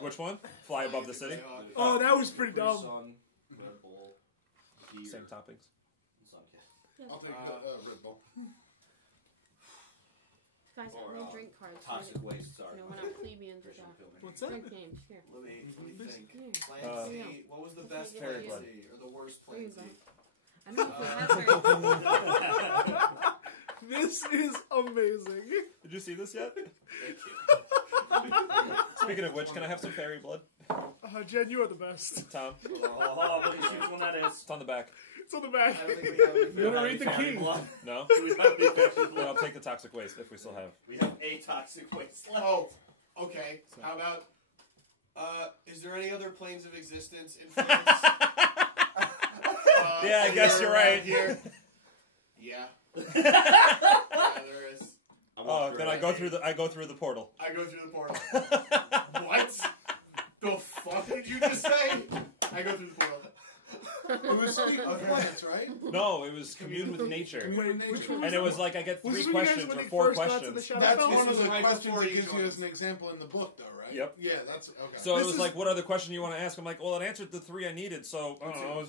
which one. Fly above the city. Oh, that was pretty dumb. Same toppings. I'll take Red Bull. Guys, I have drink cards. Toxic waste, sorry. We're not plebeians with that. What's that? Drink games. Here. Let me think. Here. Plan Z. What was the best Plan Z or the worst Plan Z? I don't know if you have This is amazing. Did you see this yet? Speaking of which, can I have some fairy blood? Jen, you are the best. Tom? Let me see which one that is. It's on the back. It's on the back. I don't think we have any. You want to read the key? No? We have any fairy blood? Then I'll take the toxic waste if we still have. We have a toxic waste left. Oh, okay. So. How about, is there any other planes of existence in France? Yeah, I guess you're right. Here. Yeah. Yeah, there is. Oh, then I go through the portal. I go through the portal. What? The fuck did you just say? I go through the portal. It was speak of plants, right? No, it was commune with nature. And it was like I get 3 questions or 4 questions. That's one of the questions he gives you as an example in the book, though, right? Yep. Yeah, that's okay. So it was like, what other question you want to ask? I'm like, well, it answered the 3 I needed, so I don't know.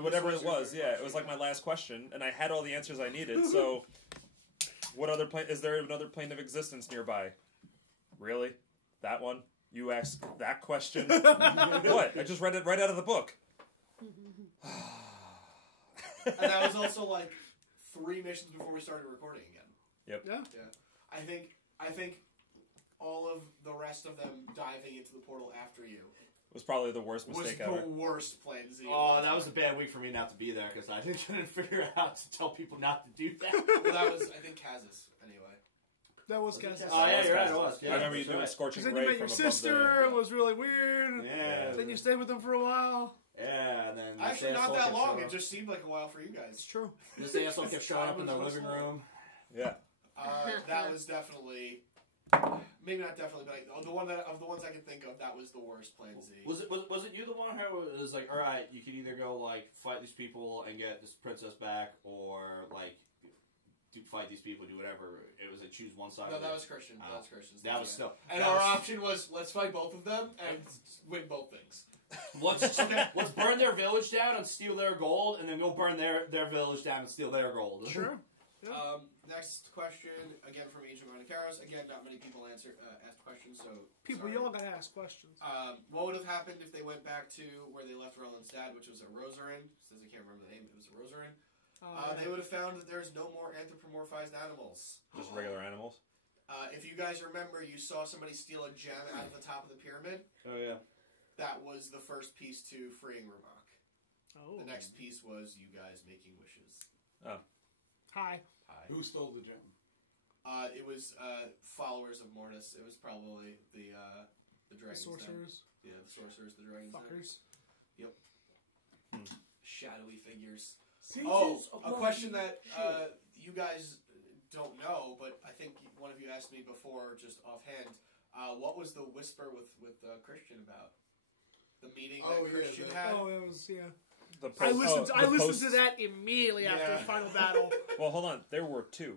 Whatever it was, yeah, it was like my last question, and I had all the answers I needed. So, what other plane? Is there another plane of existence nearby? Really? That one? You asked that question? What? I just read it right out of the book. And that was also like 3 missions before we started recording again. Yep. Yeah. I think all of the rest of them diving into the portal after you was probably the worst mistake ever. Was the worst plan Z. Oh, that was a bad week for me not to be there because I couldn't figure out to tell people not to do that. Well, that was, I think, Kaz's anyway. That was Kaz's. Oh, yeah, you're right, it was. Yeah, I remember you doing Scorching Ray then you met your from above sister. It was really weird. Yeah. Then you stayed with them for a while. Yeah, and then... Actually, not that long. It just seemed like a while for you guys. It's true. This asshole kept showing up in the living room. Yeah. That was definitely... Maybe not definitely, but of the ones I can think of, that was the worst plan Z. Was it you the one who was like, all right, you can either go like fight these people and get this princess back, or like fight these people, do whatever. It was a choose one side. No, that was Christian. That was Christian's. That was still. And our option was let's fight both of them and win both things. Let's burn their village down and steal their gold, and then go burn their village down and steal their gold. Sure. Yeah. Next question, again from Agent Monacaros. Again, not many people asked questions, so... People, y'all gotta ask questions. What would have happened if they went back to where they left Roland's dad, which was a Rosarin? Says I can't remember the name, it was a Rosarin. They would have found that there's no more anthropomorphized animals. Just regular animals? If you guys remember, you saw somebody steal a gem out of the top of the pyramid. Oh, yeah. That was the first piece to freeing Ramak. Oh. The next piece was you guys making wishes. Oh. Hi. Who stole the gem? It was followers of Mortis. It was probably the dragons. The sorcerers. Yeah, the sorcerers, the dragons. Fuckers. Yep. Shadowy figures. Sages a question that you guys don't know, but I think one of you asked me before, just offhand. What was the whisper with Christian about? The meeting that Christian had? Oh, it was, yeah. I listened to that immediately after the final battle. Well, hold on. There were 2.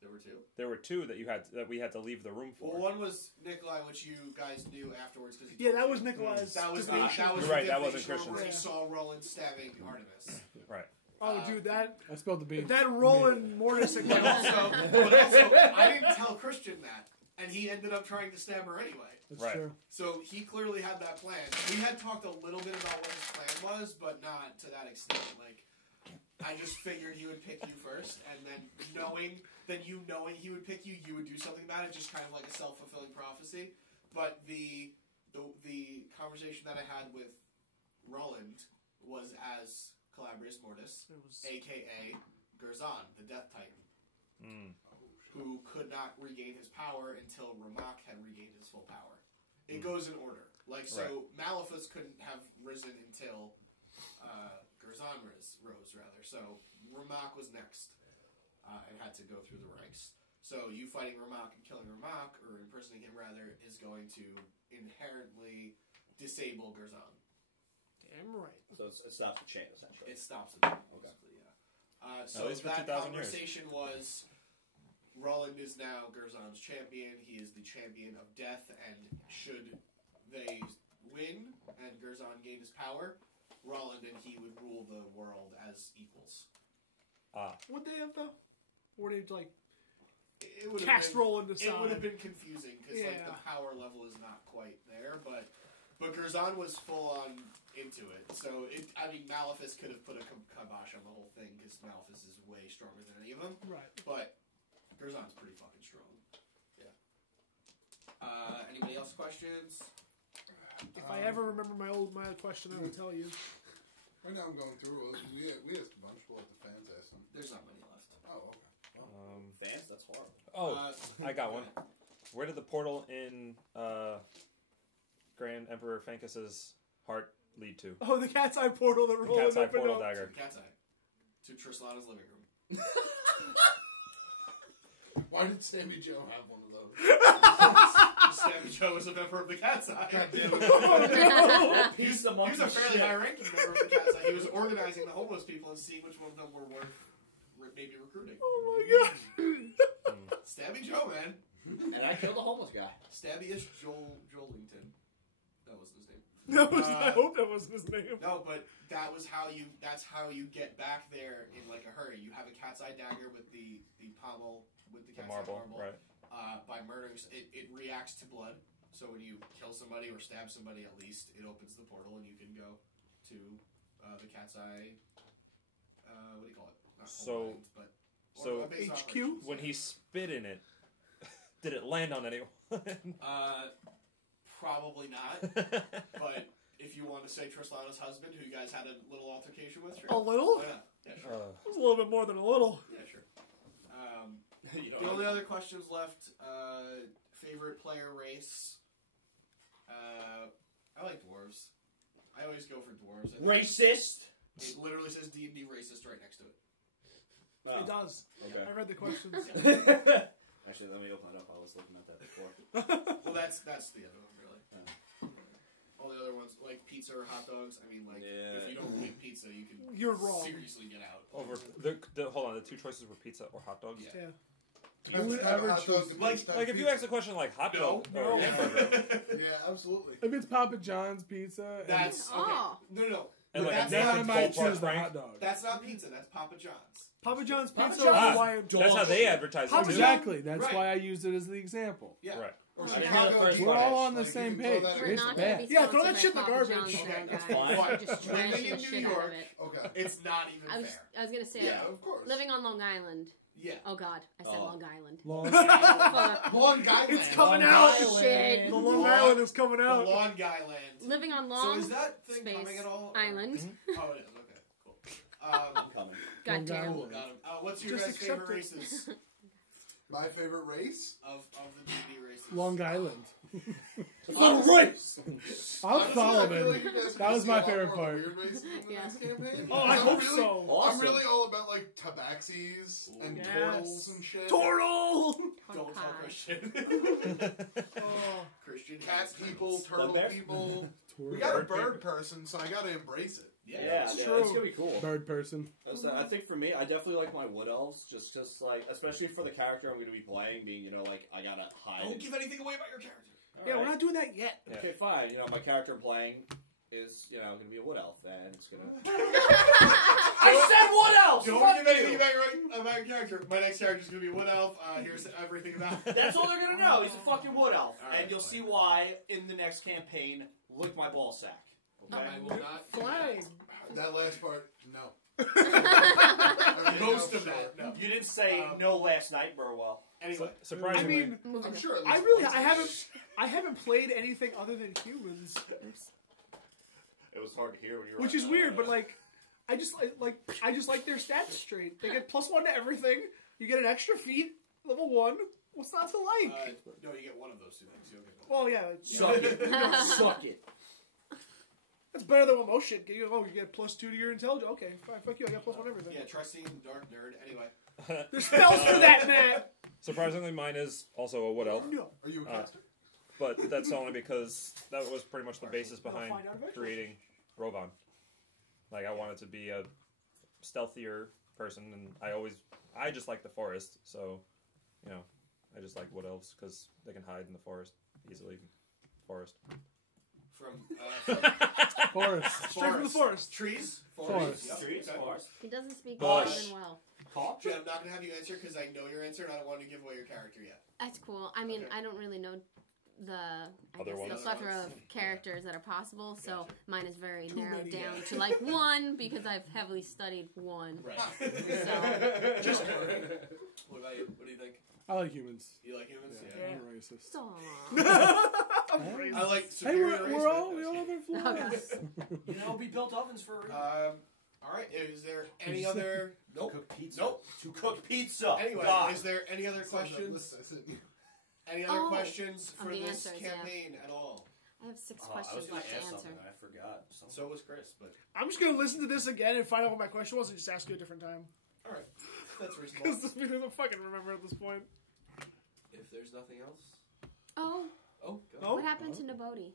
There were 2? There were 2 that we had to leave the room for. Well, one was Nikolai, which you guys knew afterwards. Cause that was Nikolai's. That was You're right, that wasn't Christian. Where he saw Roland stabbing Artemis. Right. Oh, dude, that... I spilled the beans. That Roland Mortis account. But also, I didn't tell Christian that. And he ended up trying to stab her anyway. That's true. So he clearly had that plan. We had talked a little bit about what his plan was, but not to that extent. Like, I just figured he would pick you first, and then knowing he would pick you, you would do something about it, just kind of like a self-fulfilling prophecy. But the conversation that I had with Roland was as Calabrius Mortis, a.k.a. Gerzan, the Death Titan, who could not regain his power until Ramak had regained his full power. It goes in order. Like, so Malefus couldn't have risen until Gerzan rose, rather. So Ramak was next and had to go through the ranks. So you fighting Ramak and killing Ramak, or imprisoning him, rather, is going to inherently disable Gerzan. Damn right. So it stops the chain, essentially. It stops the chain, basically, yeah. So that conversation was... Roland is now Gerzan's champion. He is the champion of death, and should they win and Gerzan gain his power, Roland and he would rule the world as equals. Would they have, though? Or would they, like, cast Roland aside? It would have been confusing, because like, the power level is not quite there, but Gerzan was full on into it. So, Malefus could have put a kibosh on the whole thing, because Malefus is way stronger than any of them. Right. But Gerzan's pretty fucking strong. Yeah. Anybody else questions? If I ever remember my question, I will tell you. Right now I'm going through it. We asked a bunch. We'll let the fans ask them. There's not many left. Oh, okay. Fans? That's horrible. Oh, I got one. Where did the portal in Grand Emperor Fancus's heart lead to? Oh, the cat's eye portal that Roland Cat's eye opened portal up. dagger. Cat's eye. To Trislana's living room. Why did Sammy Joe have one of those? Stabby Joe was a member of the Cat's Eye. He was a fairly high-ranking member of the Cat's Eye. He was organizing the homeless people and seeing which one of them were worth maybe recruiting. Oh my god. Stabby Joe, man. And I killed a homeless guy. Stabby-ish Jolington. That wasn't his name. I hope that wasn't his name. No, but that's how you get back there in like a hurry. You have a cat's eye dagger with the pommel, with the cat's eye marble. Right. By murdering, it reacts to blood. So when you kill somebody or stab somebody, at least it opens the portal and you can go to the cat's eye. What do you call it? Not Homeland, but HQ. When he spit in it, did it land on anyone? Probably not. But if you want to say Trislana's husband, who you guys had a little altercation with, sure. A little? Why not? Yeah, sure. It was a little bit more than a little. Yeah, sure. The only other questions left, favorite player race. I like dwarves. I always go for dwarves. Racist? It literally says D&D racist right next to it. Oh. It does. Okay. I read the questions. Actually, let me open it up. I was looking at that before. Well, that's the other one, really. All the other ones, like pizza or hot dogs. I mean, if you don't like pizza, you're wrong. Seriously get out. Over hold on, the two choices were pizza or hot dogs. Yeah. Who would ever choose? Like if you ask a question like hot dog or hamburger. Yeah, absolutely. If it's Papa John's pizza, That's okay. No. And like I might choose the hot dog. That's not pizza. That's Papa John's. Papa John's pizza. That's how they advertise it. Exactly. That's why I used it as the example. Yeah. Right. We're all on the same page. It's bad. Yeah, throw that shit in the garbage. Okay, that's fine. Just Living in the New shit out York, of it. Okay. it's not even fair. I was gonna say, Yeah, of course. living on Long Island. Yeah. Oh God, I said Long Island. Long Island. It's coming out. Shit. The Long Island is coming out. The Long Island. Living on So Long is that thing space coming at all? Island. Oh, it is. Okay, cool. I'm coming. God damn. Cool, got him. What's your Just guys' favorite accept it. races My favorite race? of the D&D races? Long Island. race. I'm Solomon. That was my favorite part. Yeah. Oh, I hope so. I'm really all about like tabaxis and turtles and shit. Turtle. Don't tell Christian. Christian Cat people, turtle Bugbear? people. We got a bird person, so I gotta embrace it. Yeah, it's true. gonna be cool. Bird person. I think for me, I definitely like my wood elves, just like, especially for the character I'm going to be playing, being, like, I gotta hide. Don't give anything away about your character. Yeah, we're not doing that yet. Yeah. Okay, fine. My character I'm playing is, going to be a wood elf, and it's going to... I said wood elf! Don't Fuck give anything you! about your character. My next character's gonna be Wood Elf. Here's everything about it. That's all they're going to know. He's a fucking wood elf. All right, and you'll see why in the next campaign, lick my ball sack. Okay? I will not. Flying. That last part, no. Most of that, no. You didn't say no last night, Burwell. Anyway, I Surprisingly, mean, I'm sure. I haven't played anything other than humans, It was hard to hear when you were... which is weird. But like, I just like their stats straight. They get +1 to everything. You get an extra feat, level 1. What's not to like? no, you get one of those two things. You don't get both. Well, yeah, Suck it. Suck it. that's better than what most shit. You get +2 to your intelligence. Okay, fine, fuck you. I got +1 everything. Yeah, trust seeing the dark nerd. Anyway, There's spells for that, Matt. surprisingly, mine is also a wood elf. No. Are you a caster? But that's only because that was pretty much the basis behind creating Rovan. Like, I wanted to be a stealthier person, and I just like the forest, so, I just like wood elves, because they can hide in the forest easily. Forest. Forest. Straight from the forest. Trees. Forest. Yep. Trees, Okay. forest. He doesn't speak Bush. German well. Call? Jen, I'm not gonna have you answer because I know your answer, and I don't want to give away your character yet. That's cool. I mean, Okay. I don't really know the Other ones? plethora of characters that are possible, so Gotcha. mine is very Too narrowed many, down yeah. to like one because I've heavily studied one. Right. So Just what about you? What do you think? I like humans. You like humans? Yeah, I'm racist. stop. I like Hey, superior we race, all but- have our flaws. We built ovens for a reason. All right. Is there any other? Nope. Cook pizza. Nope. To cook pizza. Anyway, God. is there any other questions? Any other questions for the this answers, yeah. campaign at all? I have 6 I was questions going left to to ask answer. something and I forgot. So was Chris, but I'm just gonna listen to this again and find out what my question was and just ask you a different time. all right, that's reasonable. Because I don't fucking remember at this point. If there's nothing else, Oh, Oh, Oh, What happened to Nabodi?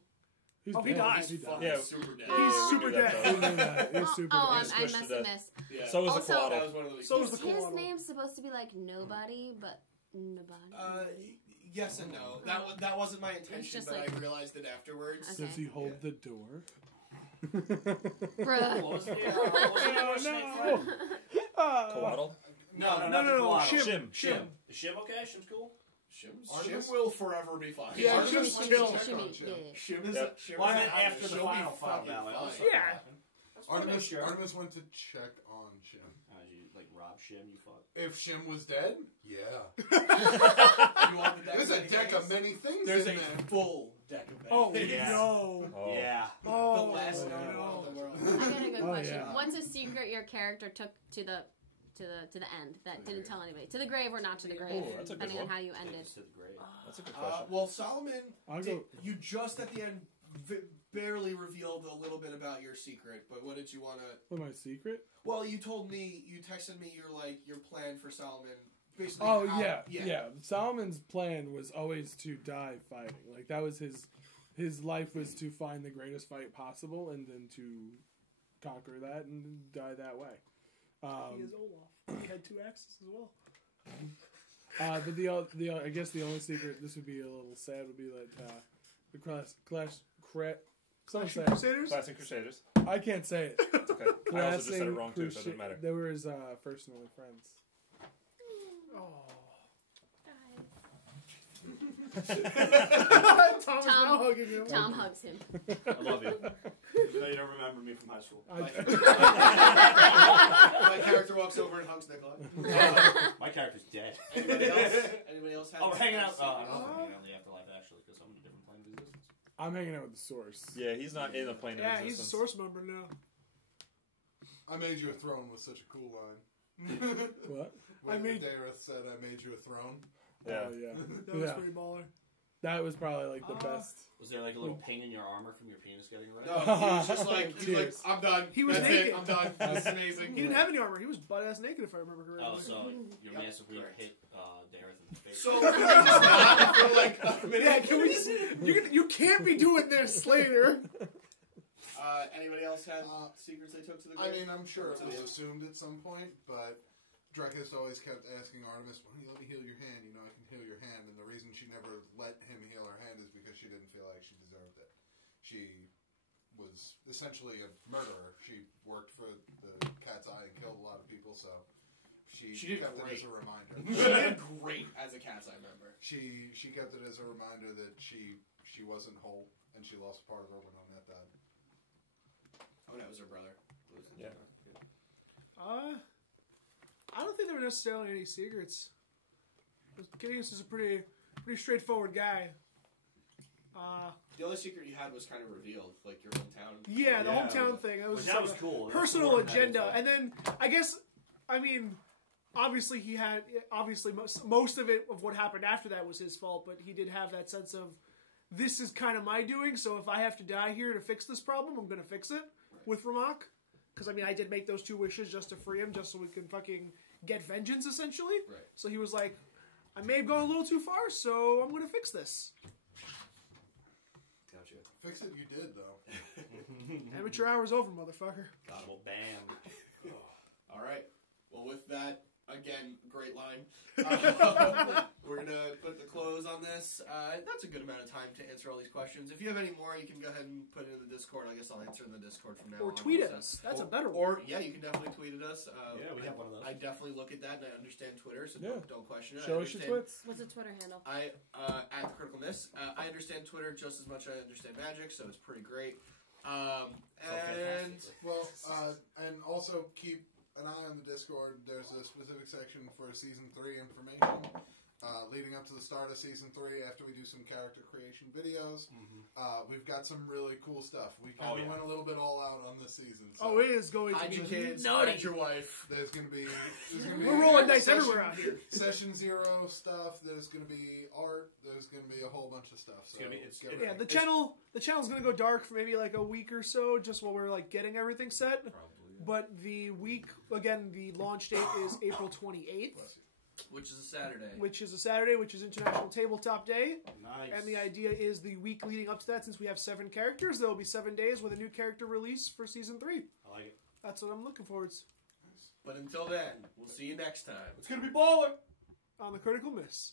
He's Oh, he dead. died. He died. Yeah. super dead. He's super we knew that, dead. though. We knew that. He's super Oh, dead. I squished must to have death. missed. Yeah. So was Also- the That Coatl. was one of the So was Is the his Coatl. name supposed to be like nobody, but nobody? Yes and no. That wasn't my intention, just but like- I realized it afterwards. Okay. Does he hold the door? Bruh. What was the snake friend? Coatl? No, No, no, no, Shim. Shim. Is Shim okay? Shim's cool? Shim will forever be fine. Yeah, Artemis Shim's can chill. check on Shimmy, Shim. yeah. Shim is Yep. Shim Well, I is meant an after the She'll be final fucking battle. fine. Yeah. Artemis went to check on Shim. Did you like rob Shim? You fuck. If Shim was dead, yeah. You want the deck There's of a many deck things? of many things There's in a there. full deck of many Oh, things. Yeah. no. Oh. Yeah. Oh, The last no. known of the world. I got a good Oh, question. yeah. What's a secret your character took to the end that didn't tell anybody? To the grave or not to the grave? Oh, that's a good depending on one. how you Take ended. us to the grave. That's a good question. Well, Solomon, I'll did, go. you just at the end barely revealed a little bit about your secret, but what did you want to... What, my secret? Well, you told me, you texted me your plan for Solomon. Basically Oh, how- yeah. Solomon's plan was always to die fighting. Like, that was his life was to find the greatest fight possible and then to conquer that and die that way. He is Olaf. He had 2 axes as well. But the I guess the only secret, this would be a little sad, would be that the Clash of Crusaders? Classic Crusaders. I can't say it. It's okay. I also just said it wrong too, so it doesn't matter. They were his first and only friends. Oh. Tom- Tom is now hugging him. Tom hugs him. I love you. Even though you don't remember me from high school. My character walks over and hugs Nikolai. My character's dead. Anybody else? Anybody else have Oh, we're hanging out. secrets? I don't know if we're hanging out in the afterlife actually, because I'm in a different plane of existence. I'm hanging out with the source. Yeah, he's not in the plane of Yeah, he's a existence. source member now. I made you a throne was such a cool line. What? When Dareth said, I made you a throne. Yeah. Oh, yeah. That was Yeah. pretty baller. That was probably like the best. Was there like a little pain in your armor from your penis getting red? No, he was just like, Cheers. I'm done. He was That's naked. it. I'm done. This is amazing. He didn't have any armor. He was butt-ass naked, if I remember correctly. Oh, so your Yep, massive weak correct. hit Dareth in the face. So, can we just not for like a minute? Yeah, can we just... You can't be doing this later. Anybody else have secrets they took to the I grave? mean, I'm sure it To was the- assumed at some point, but Dracus always kept asking Artemis, why don't you let me heal your hand? You know, I can heal your hand. And the reason she never let him heal her hand is because she didn't feel like she deserved it. She was essentially a murderer. She worked for the Cat's Eye and killed a lot of people, so she did kept great. it as a reminder. She did great as a Cat's Eye member. She kept it as a reminder that she wasn't whole, and she lost part of her when Onette died. Oh, that was her brother. Yeah. I don't think there were necessarily any secrets. Gideus is a pretty straightforward guy. The only secret you had was kind of revealed, like your hometown. Yeah, the Yeah, hometown thing. That was, That just was like cool. a That was personal more than that agenda. inside. And then, I guess, obviously most of it of what happened after that was his fault, but he did have that sense of, this is kind of my doing, so if I have to die here to fix this problem, I'm going to fix it with Ramak. Because, I did make those 2 wishes just to free him, just so we can fucking get vengeance, essentially. Right. So he was like, I may have gone a little too far, so I'm going to fix this. Gotcha. Fix it, you did, though. Amateur hour's over, motherfucker. God, well, bam. All right. Well, with that, again, great line. We're going to put the close on this. That's a good amount of time to answer all these questions. If you have any more, you can go ahead and put it in the Discord. I guess I'll answer in the Discord from now on. Or tweet at also. us. That's a better one. Or, yeah, you can definitely tweet at us. Yeah, we have one of those. I definitely look at that, and I understand Twitter, so Yeah. don't question it. Show I us your understand- twits. What's the Twitter handle? At TheCriticalMiss. I understand Twitter just as much as I understand Magic, so it's pretty great. And Well, and also keep an eye on the Discord. There's a specific section for Season 3 information. Leading up to the start of Season 3, after we do some character creation videos, we've got some really cool stuff. We kind of went a little bit all out on this season. So It is going to hide be your kids, nutty. hide your wife. there's going to be... We're rolling dice everywhere out here. Session 0 stuff. There's going to be art. There's going to be a whole bunch of stuff. So get Yeah, ready. the channel's going to go dark for maybe like a week or so, just while we're like getting everything set. Probably. But the week, again, the launch date is April 28th. Bless you. Which is a Saturday. Which is International Tabletop Day. Nice. And the idea is the week leading up to that, since we have 7 characters, there will be 7 days with a new character release for Season 3. I like it. That's what I'm looking forward to. But until then, we'll see you next time. It's going to be baller! On The Critical Miss.